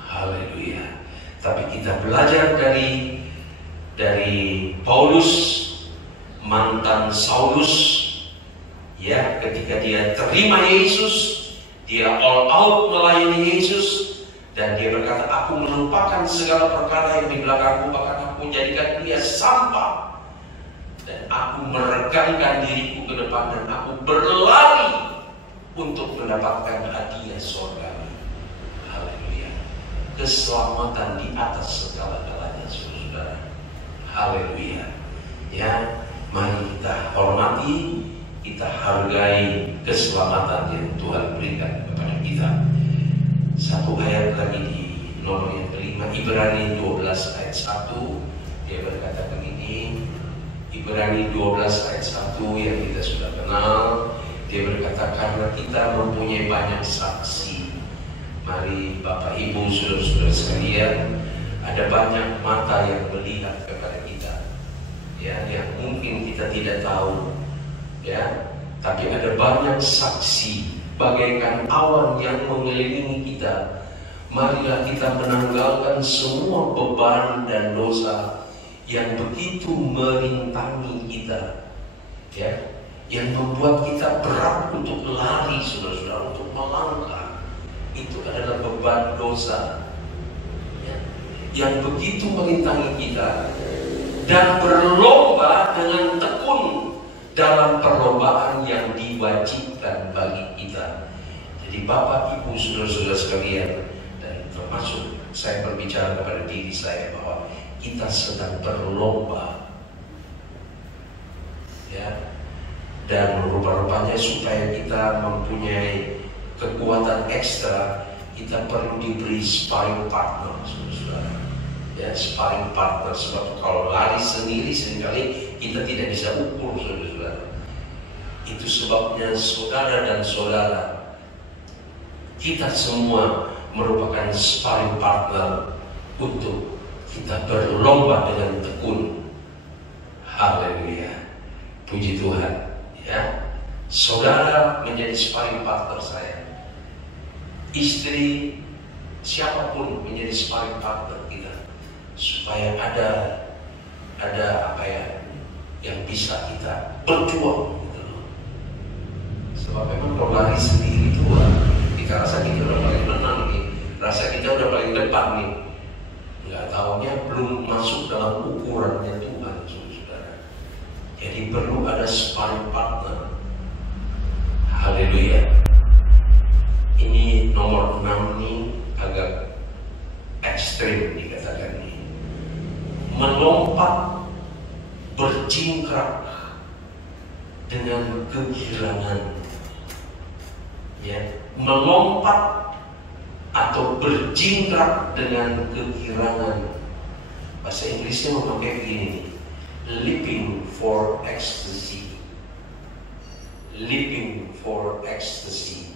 Haleluya. Tapi kita belajar dari Paulus, mantan Saulus, ya, ketika dia terima Yesus, dia all out melayani Yesus, dan dia berkata, aku melupakan segala perkara yang di belakangku, bahkan aku menjadikan dia sampah, dan aku meregangkan diriku ke depan, dan aku berlari untuk mendapatkan hadiah sorgawi. Haleluya. Keselamatan di atas segala-galanya, saudara. Haleluya. Ya, mari kita hormati, kita hargai keselamatan yang Tuhan berikan kepada kita. Satu ayat lagi di nomor yang kelima, Ibrani 12 ayat 1, dia berkata begini. Ibrani 12 ayat 1 yang kita sudah kenal, dia berkata, karena kita mempunyai banyak saksi. Mari Bapak Ibu, saudara-saudara sekalian, ada banyak mata yang melihat kepada kita, ya, yang mungkin kita tidak tahu, ya, tapi ada banyak saksi bagaikan awan yang mengelilingi kita. Marilah kita menanggalkan semua beban dan dosa yang begitu merintangi kita, ya, yang membuat kita berat untuk lari, saudara-saudara, untuk melangkah. Itu adalah beban dosa, ya, yang begitu merintangi kita. dan berlomba dengan tekun dalam perlombaan yang diwajibkan bagi kita. Jadi Bapak, Ibu, saudara-saudara sekalian, dan termasuk saya berbicara kepada diri saya bahwa kita sedang berlomba, ya. Dan rupa-rupanya supaya kita mempunyai kekuatan ekstra, kita perlu diberi sparring partner, saudara. Ya, sparring partner. Sebab kalau lari sendiri seringkali kita tidak bisa ukur, saudara. Itu sebabnya saudara dan saudara, kita semua merupakan sparring partner untuk kita berlomba dengan tekun. Haleluya, puji Tuhan. Ya, saudara menjadi sparring partner saya, istri, siapapun menjadi sparring partner kita, supaya ada apa ya yang bisa kita berjuang gitu loh. Sebab memang kalau lari sendiri itu kita rasa kita udah paling menang nih, rasa kita udah paling depan nih, nggak taunya belum masuk dalam ukurannya Tuhan, saudara. Jadi perlu ada sparring partner. Haleluya. Ini nomor 6 nih agak ekstrim dikatakan nih. Melompat berjingkrak dengan kegirangan. Ya, melompat atau berjingkrak dengan kegirangan. Bahasa Inggrisnya memakai begini, leaping for ecstasy. Leaping for ecstasy.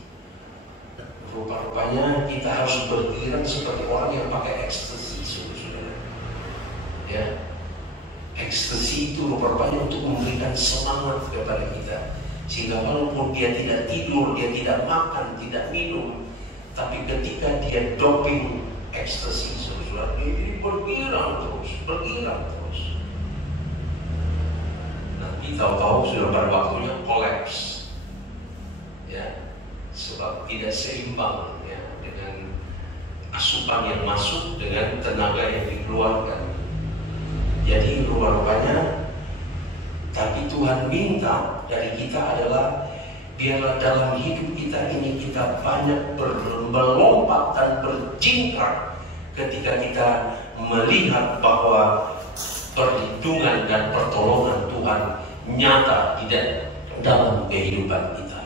Rupa-rupanya kita harus bergerak seperti orang yang pakai ekstasi, saudara. Ya, ekstasi itu rupa-rupanya untuk memberikan semangat kepada kita, sehingga walaupun dia tidak tidur, dia tidak makan, tidak minum, tapi ketika dia doping ekstasi, saudara, dia bergerak terus. Nanti tahu-tahu sudah pada waktunya kolaps, ya, sebab tidak seimbang ya dengan asupan yang masuk dengan tenaga yang dikeluarkan. Jadi rupa-rupanya, tapi Tuhan minta dari kita adalah biarlah dalam hidup kita ini kita banyak melompat dan berjingkrak ketika kita melihat bahwa perlindungan dan pertolongan Tuhan nyata di dalam kehidupan kita.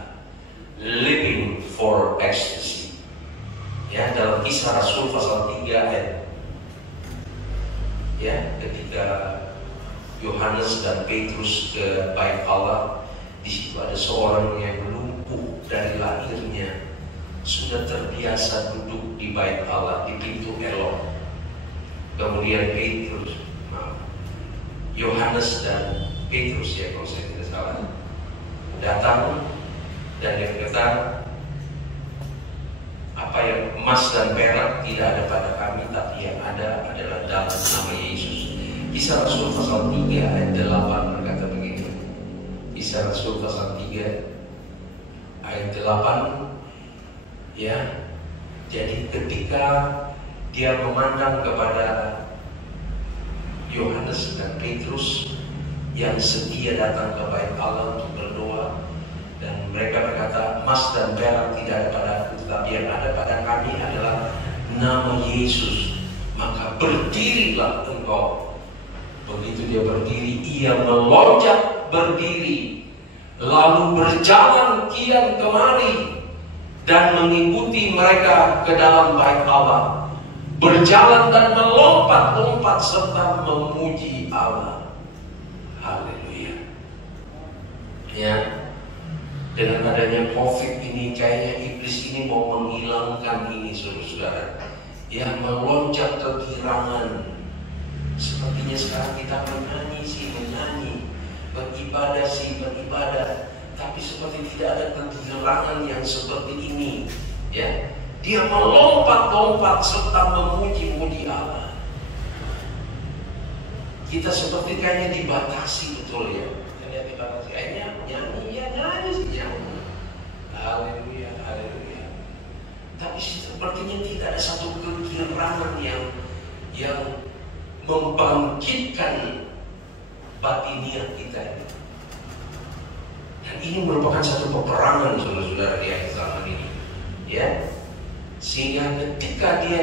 Living for ecstasy. Ya, dalam Kisah Rasul pasal 3 ayat, ya, ketika Yohanes dan Petrus ke bait Allah, di situ ada seorang yang lumpuh dari lahirnya, sudah terbiasa duduk di bait Allah di pintu Elok. Kemudian Yohanes dan Petrus, ya kalau saya tidak salah, datang dan dia berkata, apa yang emas dan perak tidak ada pada kami, tapi yang ada adalah dalam nama Yesus. Kisah Rasul pasal 3 ayat 8 berkata begini. Kisah Rasul pasal 3 ayat 8, ya. Jadi ketika dia memandang kepada Yohanes dan Petrus yang setia datang ke bait Allah untuk berdoa, dan mereka berkata, emas dan perak tidak ada padaku, tetapi yang ada pada kami adalah nama Yesus. Maka berdirilah engkau. Begitu dia berdiri, ia melonjak berdiri, lalu berjalan kian kemari dan mengikuti mereka ke dalam bait Allah, berjalan dan melompat-lompat serta memuji Allah. Haleluya. Ya. Dengan adanya COVID ini, kayaknya iblis ini mau menghilangkan ini, saudara-saudara. Ya, melonjak kegirangan. Sepertinya sekarang kita menyanyi, beribadah, tapi seperti tidak ada kegirangan yang seperti ini. Ya, dia melompat-lompat serta memuji-muji Allah. Kita seperti kayaknya dibatasi, betul ya? Kayaknya dibatasi, kayaknya nyanyi saja. Haleluya, haleluya. Tapi sepertinya tidak ada satu kegirangan yang membangkitkan batiniah kita ini. Dan ini merupakan satu peperangan saudara-saudara di akhir zaman ini, ya. Sehingga ketika dia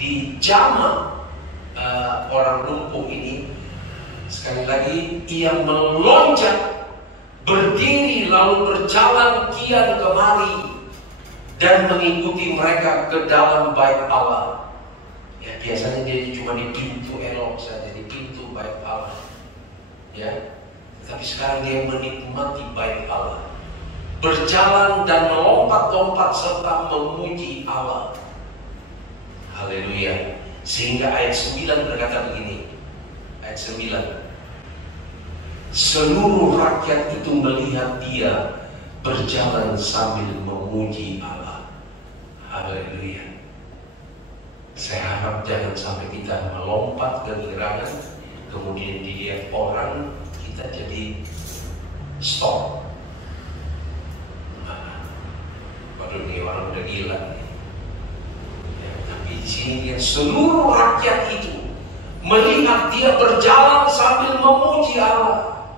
dijamah orang lumpuh ini, sekali lagi ia melonjak, berdiri lalu berjalan kian kemari dan mengikuti mereka ke dalam bait Allah. Ya, biasanya dia cuma di pintu elok saja, di pintu bait Allah. Ya, tapi sekarang dia menikmati bait Allah, berjalan dan melompat-lompat serta memuji Allah. Haleluya. Sehingga ayat 9 berkata begini. Ayat 9. Seluruh rakyat itu melihat dia berjalan sambil memuji Allah. Haleluya. Saya harap jangan sampai kita melompat kegirangan, kemudian dilihat orang, kita jadi stop. Waduh, ini orang udah gila. Ya, tapi di sini dia seluruh rakyat itu melihat dia berjalan sambil memuji Allah.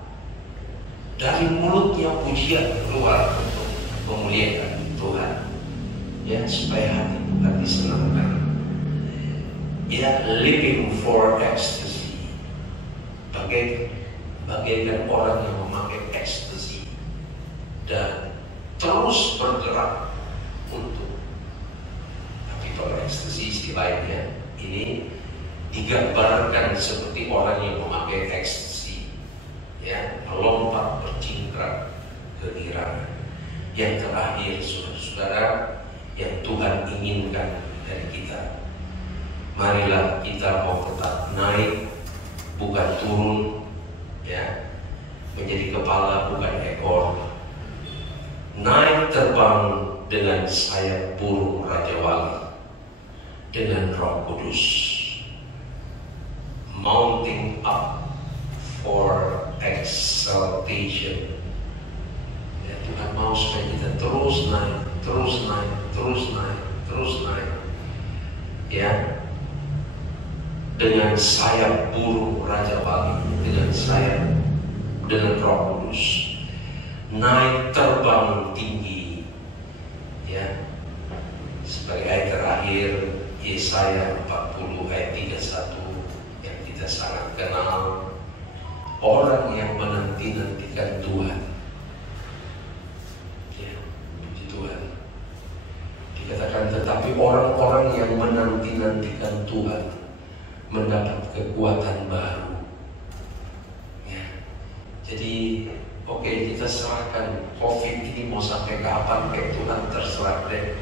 Dari mulutnya pujian keluar untuk memuliakan Tuhan. Ya, supaya hati Tuhan disenangkan. Ya, living for ecstasy. Bagaikan orang yang memakai ecstasy dan terus bergerak untuk. Tapi kalau ecstasy lainnya ini digambarkan seperti orang yang memakai ecstasy, ya, melompat bercingkrang kegirangan. Yang terakhir, saudara-saudara, yang Tuhan inginkan dari kita, marilah kita mau tetap naik, bukan turun, ya, menjadi kepala bukan ekor, naik terbang dengan sayap burung Raja Wali, dengan Roh Kudus, mounting up for exaltation. Ya, Tuhan mau supaya kita terus naik, terus naik, terus naik, terus naik, ya, dengan sayap burung Raja Wali, dengan sayap, dengan Roh Kudus, naik terbang tinggi, ya. Sebagai ayat terakhir Yesaya 40 ayat 31 yang kita sangat kenal, orang yang menanti-nantikan Tuhan, ya, puji Tuhan. Dikatakan tetapi orang-orang yang menanti-nantikan Tuhan mendapat kekuatan baru. Ya. Jadi oke, kita serahkan COVID ini mau sampai kapan, kayak Tuhan terserah deh.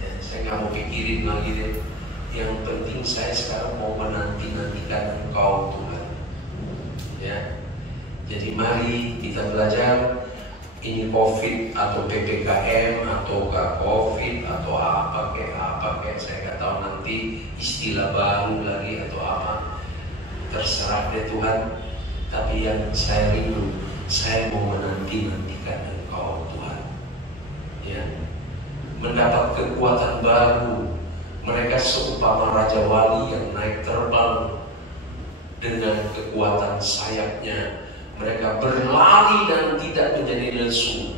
Ya, saya nggak mau pikirin lagi deh. Yang penting saya sekarang mau menanti-nantikan Engkau Tuhan. Ya, jadi mari kita belajar. Ini COVID atau PPKM atau gak COVID atau apa kayak saya nggak tahu nanti istilah baru lagi atau apa. Terserah deh Tuhan. Tapi yang saya rindu, saya mau menanti-nantikan Engkau Tuhan. Ya, mendapat kekuatan baru. Mereka seumpama Raja Wali yang naik terbang dengan kekuatan sayapnya. Mereka berlari dan tidak menjadi lesu.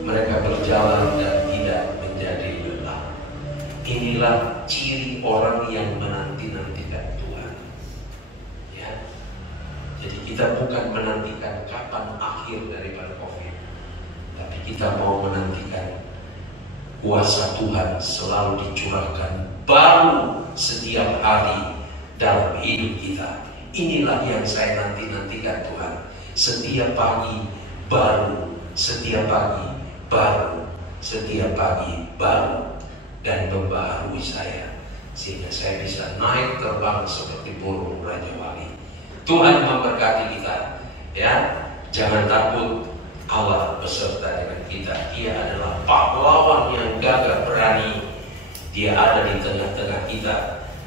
Mereka berjalan dan tidak menjadi lelah. Inilah ciri orang yang menanti-nantikan Tuhan. Ya. Jadi kita bukan menantikan kapan akhir daripada COVID, tapi kita mau menantikan kuasa Tuhan selalu dicurahkan baru setiap hari dalam hidup kita. Inilah yang saya nanti-nantikan Tuhan. Setiap pagi baru, setiap pagi baru, setiap pagi baru, dan membaharui saya sehingga saya bisa naik terbang seperti burung Raja Wali. Tuhan memberkati kita, ya. Jangan takut, Allah beserta dengan kita. Dia adalah pahlawan yang gagah berani. Dia ada di tengah-tengah kita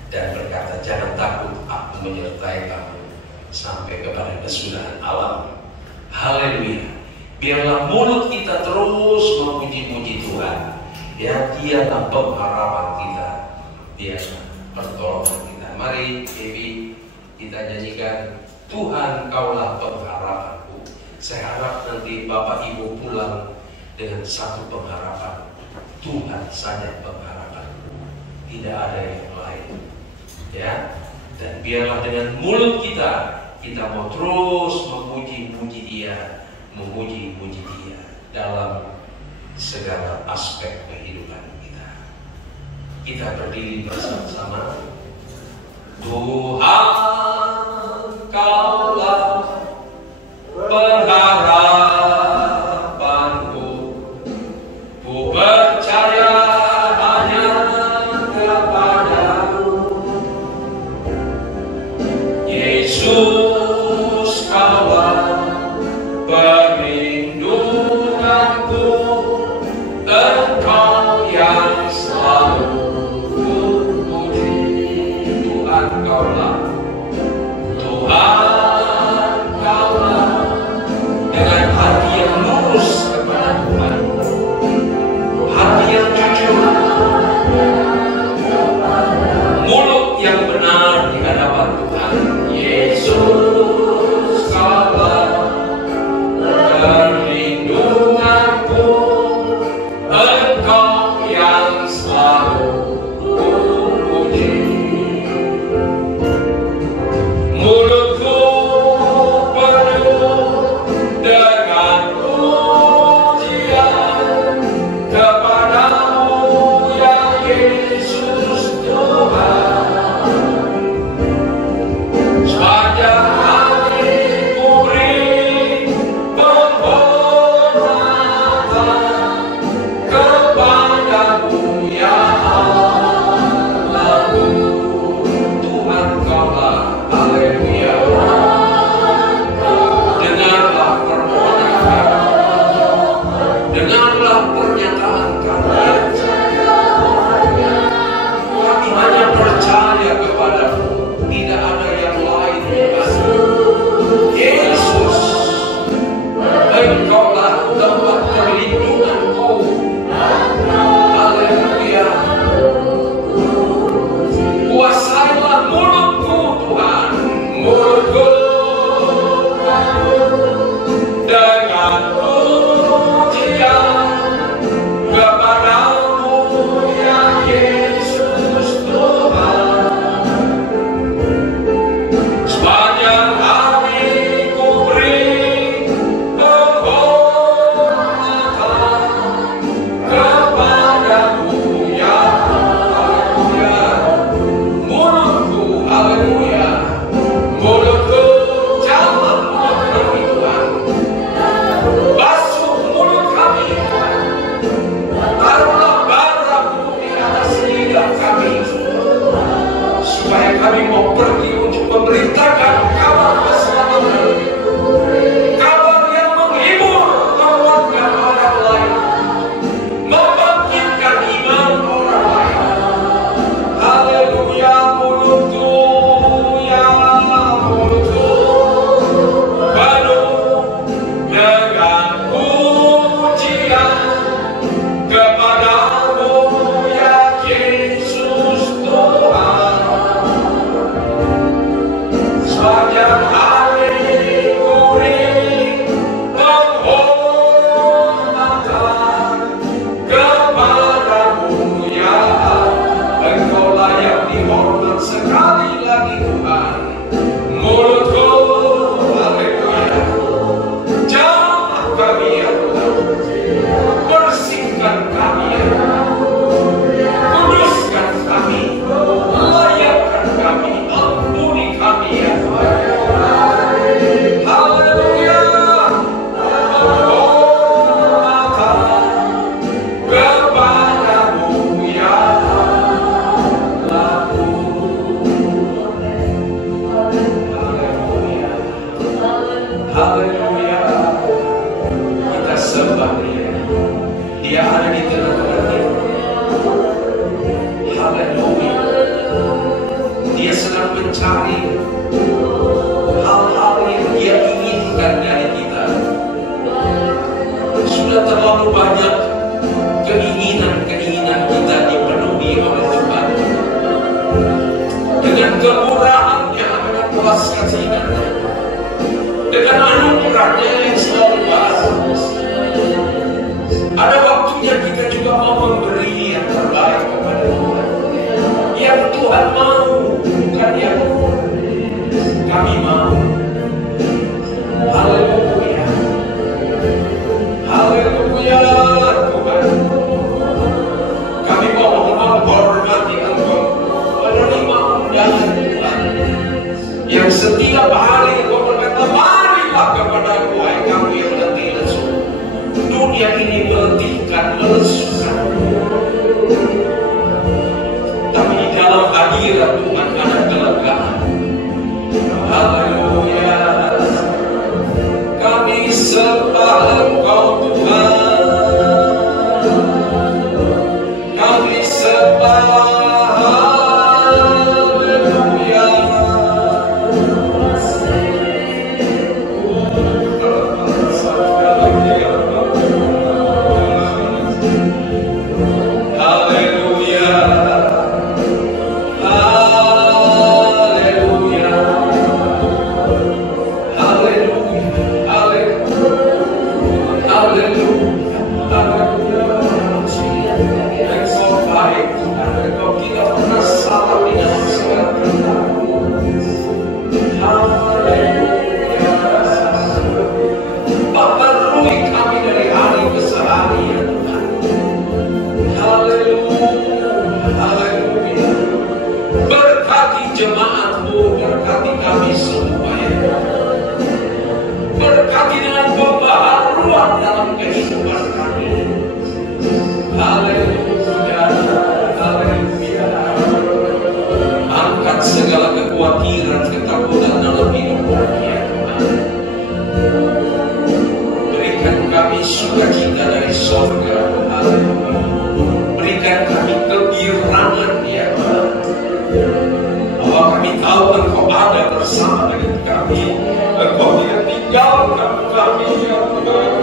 dan berkata, jangan takut, aku menyertai kamu sampai kepada kesudahan alam. Haleluya. Biarlah mulut kita terus memuji-muji Tuhan. Ya, Dialah pengharapan kita, Dia pertolongan kita. Mari, Dewi, kita nyanyikan Tuhan, Kaulah pengharapanku. Saya harap nanti Bapak Ibu pulang dengan satu pengharapan. Tuhan saja pengharapanku, tidak ada yang lain. Ya, dan biarlah dengan mulut kita mau terus memuji-muji Dia, memuji-muji Dia dalam segala aspek kehidupan kita. Kita berdiri bersama-sama. Tuhan, Kaulah pengharapanku, ku percaya hanya kepadamu. Yesus, Kaulah perlindunganku, Engkau yang selalu ku puji. Tuhan, Kaulah, Tuhan, Kaulah, dengan hati yang lurus kepada Tuhan, hati yang jujur, mulut yang benar di hadapan Tuhan. Yesus, Kaulah perlindunganku, Engkau yang selalu ku puji. Mulutku penuh dengan pujian kepadamu, ya Yesus Tuhan. Sepanjang hari ku beri penghormatan kepadamu, ya Allahku. Tuhan, Kaulah, haleluya. Dengarlah permohonan kami, dengarlah pernyataan kami. Kami hanya percaya kepadamu, tidak ada yang lain Tuhan. Yesus, Engkaulah tempat perlindunganku. Haleluya. Kuasailah mulutku Tuhan, mulutku dengan pujian kepadamu, ya Yesus Tuhan. Sepanjang hari ku beri penghormatan kepadamu, ya Haleluya. Mulutku, haleluya, mulutku, jangan mulut kami Tuhan, basuh mulut kami Tuhan, taruhlah baramu di atas lidah kami, supaya kami mau pergi untuk memberitakan kabar keselamatan, kabar yang menghibur, menguatkan orang lain, membangkitkan iman orang lain. Haleluya. Mulutku, ya mulutku penuh dengan pujian kepadamu, ya Yesus Tuhan. Sepanjang hari ku beri penghormatan kepadamu, ya Engkau layak dihormat sekali lagi Tuhan. Mulutku, haleluya, jamah kami ya Tuhan, bersihkan kami ya Tuhan, kuduskan kami, layakkan kami, ampuni kami ya Tuhan. Haleluya. Penghormatan kepadamu, ya Allahku. Haleluya. Haleluya. Kita sembah Dia. Dia ada di tengah-tengah kita. Haleluya. Dia sedang mencari hal-hal yang Dia inginkan dari kita. Sudah terlalu banyak keinginan-keinginan kita dipenuhi oleh Tuhan. Dengan kemurahan-Nya, dengan belas kasihan-Nya, Kami sembah Engkau Tuhan, kami sembah. Sukacita dari surga, berikan kami kegirangan ya Tuhan, bahwa kami tahu Engkau ada bersama dengan kami, Engkau tidak tinggalkan kami ya Tuhan.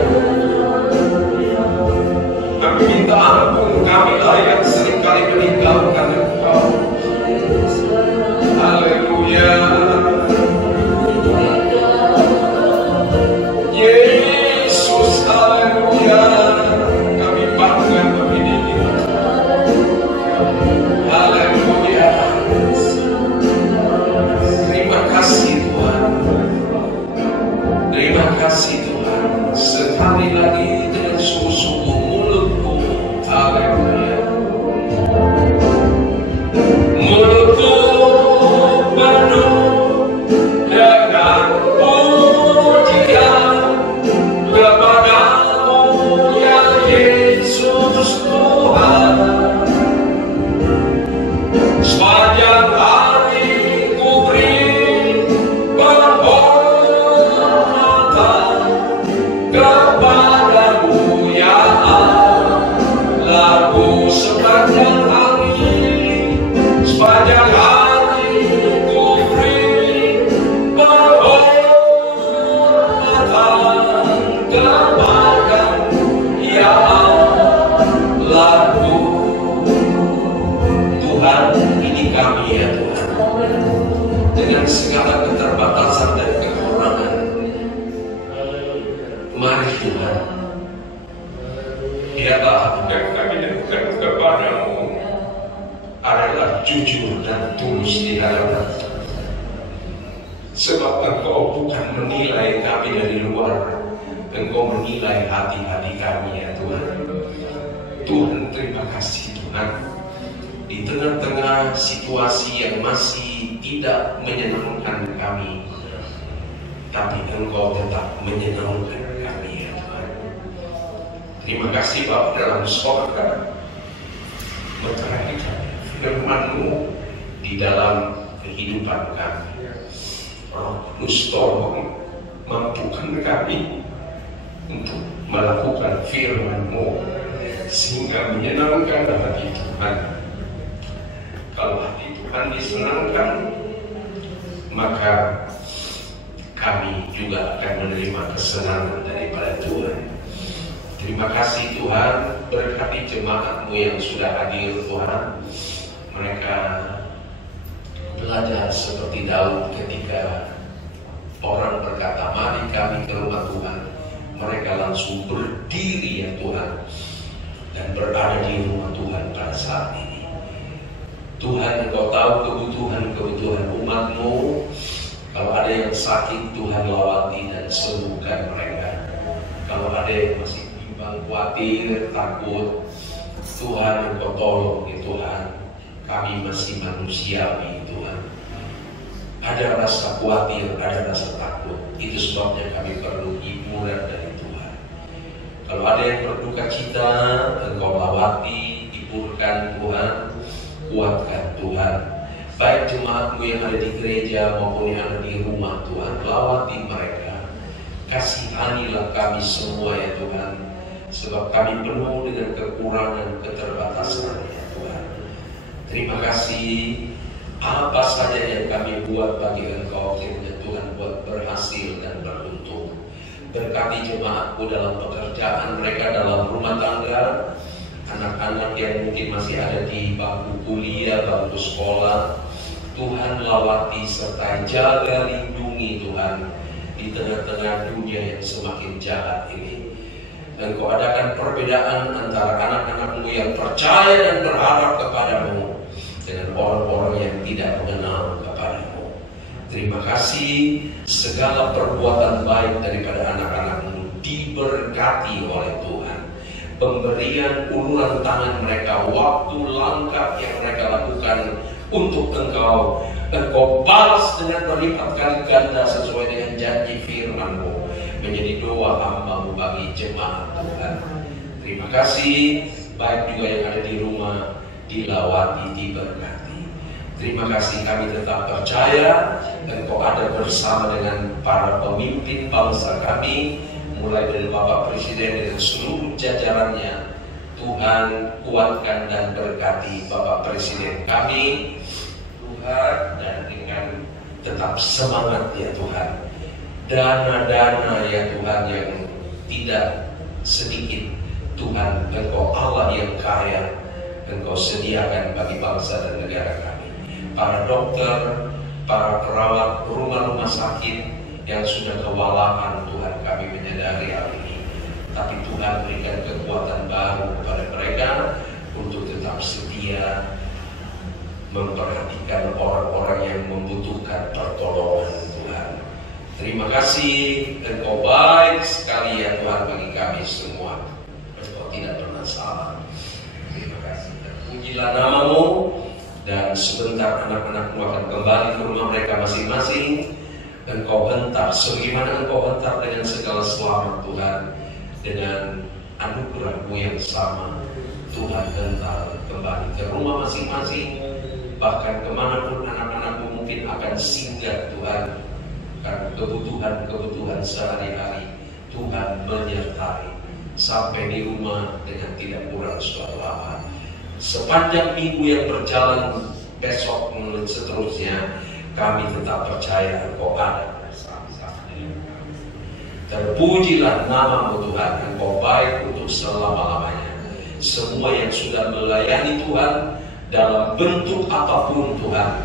Kami minta ampun, kamilah yang seringkali meninggalkan Engkau. Haleluya. Sekali lagi dengan sungguh-sungguh mulutku, haleluya, mulutku penuh dengan pujian kepadamu ya Yesus Tuhan. Sepanjang hari ku beri penghormatan kepadamu ya Allah, ku sepanjang hari ku beri penghormatan kepadamu ya Allah. Tuhan, ini kami ya Tuhan, dengan segala keterbatasan dan kekurangan. Mari Tuhan, biarlah yang kami lakukan kepadamu adalah jujur dan tulus di hadapan. Sebab Engkau bukan menilai kami dari luar, Engkau menilai hati-hati kami ya Tuhan. Tuhan, terima kasih Tuhan. Di tengah-tengah situasi yang masih tidak menyenangkan kami, tapi Engkau tetap menyenangkan kami ya Tuhan. Terima kasih Bapa dalam sorga, memperhatikan firman-Mu di dalam kehidupan kami. Roh Kudus tolong mampukan kami untuk melakukan firman-Mu sehingga menyenangkan hati Tuhan. Kalau hati Tuhan disenangkan, maka kami juga akan menerima kesenangan daripada Tuhan. Terima kasih Tuhan, berkati jemaat-Mu yang sudah hadir Tuhan. Mereka belajar seperti Daud ketika orang berkata, mari kami ke rumah Tuhan. Mereka langsung berdiri ya Tuhan, dan berada di rumah Tuhan pada saat ini. Tuhan, Engkau tahu kebutuhan umat-Mu. Kalau ada yang sakit, Tuhan lawati dan sembuhkan mereka. Kalau ada yang masih bimbang, khawatir, takut, Tuhan Engkau tolong ya Tuhan. Kami masih manusiawi Tuhan. Ada rasa khawatir, ada rasa takut. Itu sebabnya kami perlu hiburan dari Tuhan. Kalau ada yang berduka cita, Engkau lawati, hiburkan Tuhan. Kuatkan Tuhan, baik jemaat-Mu yang ada di gereja maupun yang ada di rumah Tuhan, lawati mereka. Kasihanilah kami semua ya Tuhan, sebab kami penuh dengan kekurangan, keterbatasan ya Tuhan. Terima kasih, apa saja yang kami buat bagi Engkau kiranya Tuhan buat berhasil dan beruntung. Berkati jemaatku dalam pekerjaan mereka, dalam rumah tangga, anak-anak yang mungkin masih ada di bangku kuliah, bangku sekolah. Tuhan lawati serta jaga, lindungi Tuhan di tengah-tengah dunia yang semakin jahat ini. Engkau adakan perbedaan antara anak-anakmu yang percaya dan berharap kepadamu dengan orang-orang yang tidak mengenal kepadamu. Terima kasih, segala perbuatan baik daripada anak-anakmu diberkati oleh Tuhan. Pemberian uluran tangan mereka, waktu langkah yang mereka lakukan untuk Engkau balas dengan berlipat kali ganda sesuai dengan janji firman-Mu, menjadi doa hamba-Mu bagi jemaat Tuhan. Terima kasih, baik juga yang ada di rumah, dilawati, diberkati. Terima kasih, kami tetap percaya Engkau ada bersama dengan para pemimpin bangsa kami, mulai dari Bapak Presiden dan seluruh jajarannya. Tuhan kuatkan dan berkati Bapak Presiden kami, Tuhan, dan dengan tetap semangat ya Tuhan. Dana-dana ya Tuhan yang tidak sedikit, Tuhan Engkau Allah yang kaya, Engkau sediakan bagi bangsa dan negara kami. Para dokter, para perawat rumah-rumah sakit yang sudah kewalahan, Tuhan kami menyadari hal ini. Tapi Tuhan berikan kekuatan baru kepada mereka untuk tetap setia memperhatikan orang-orang yang membutuhkan pertolongan Tuhan. Terima kasih, Engkau baik sekali ya Tuhan bagi kami semua. Engkau tidak pernah salah. Terima kasih. Terpujilah nama-Mu, dan sebentar anak-anak-Mu akan kembali ke rumah mereka masing-masing. Engkau hentar, sebagaimana Engkau hentar dengan segala selamat Tuhan, dengan anugerah-Mu yang sama, Tuhan hentar kembali ke rumah masing-masing, bahkan kemanapun anak-anak-Mu mungkin akan singgah Tuhan, karena kebutuhan-kebutuhan sehari-hari Tuhan menyertai sampai di rumah dengan tidak kurang suatu apa. Sepanjang minggu yang berjalan besok dan seterusnya, kami tetap percaya Engkau ada bersama-sama dengan kami. Terpujilah nama-Mu Tuhan, Engkau baik untuk selama-lamanya. Semua yang sudah melayani Tuhan dalam bentuk apapun Tuhan,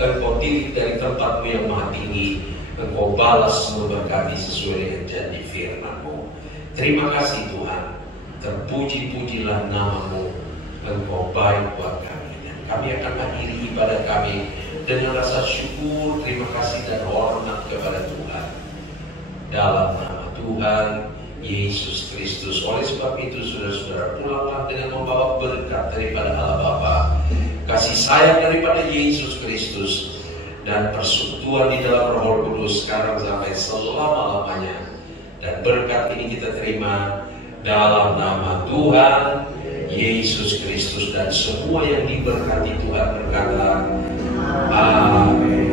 Engkau tilik dari tempat-Mu yang maha tinggi, Engkau balas memberkati sesuai dengan janji firman-Mu. Terima kasih Tuhan, terpuji-pujilah nama-Mu, Engkau baik buat kami. Dan kami akan akhiri ibadah kami dengan rasa syukur, terima kasih dan hormat kepada Tuhan. Dalam nama Tuhan Yesus Kristus. Oleh sebab itu saudara-saudara, pulanglah dengan membawa berkat daripada Allah Bapa, kasih sayang daripada Yesus Kristus, dan persekutuan di dalam Roh Kudus sekarang sampai selama-lamanya. Dan berkat ini kita terima dalam nama Tuhan Yesus Kristus, dan semua yang diberkati Tuhan berkata amin.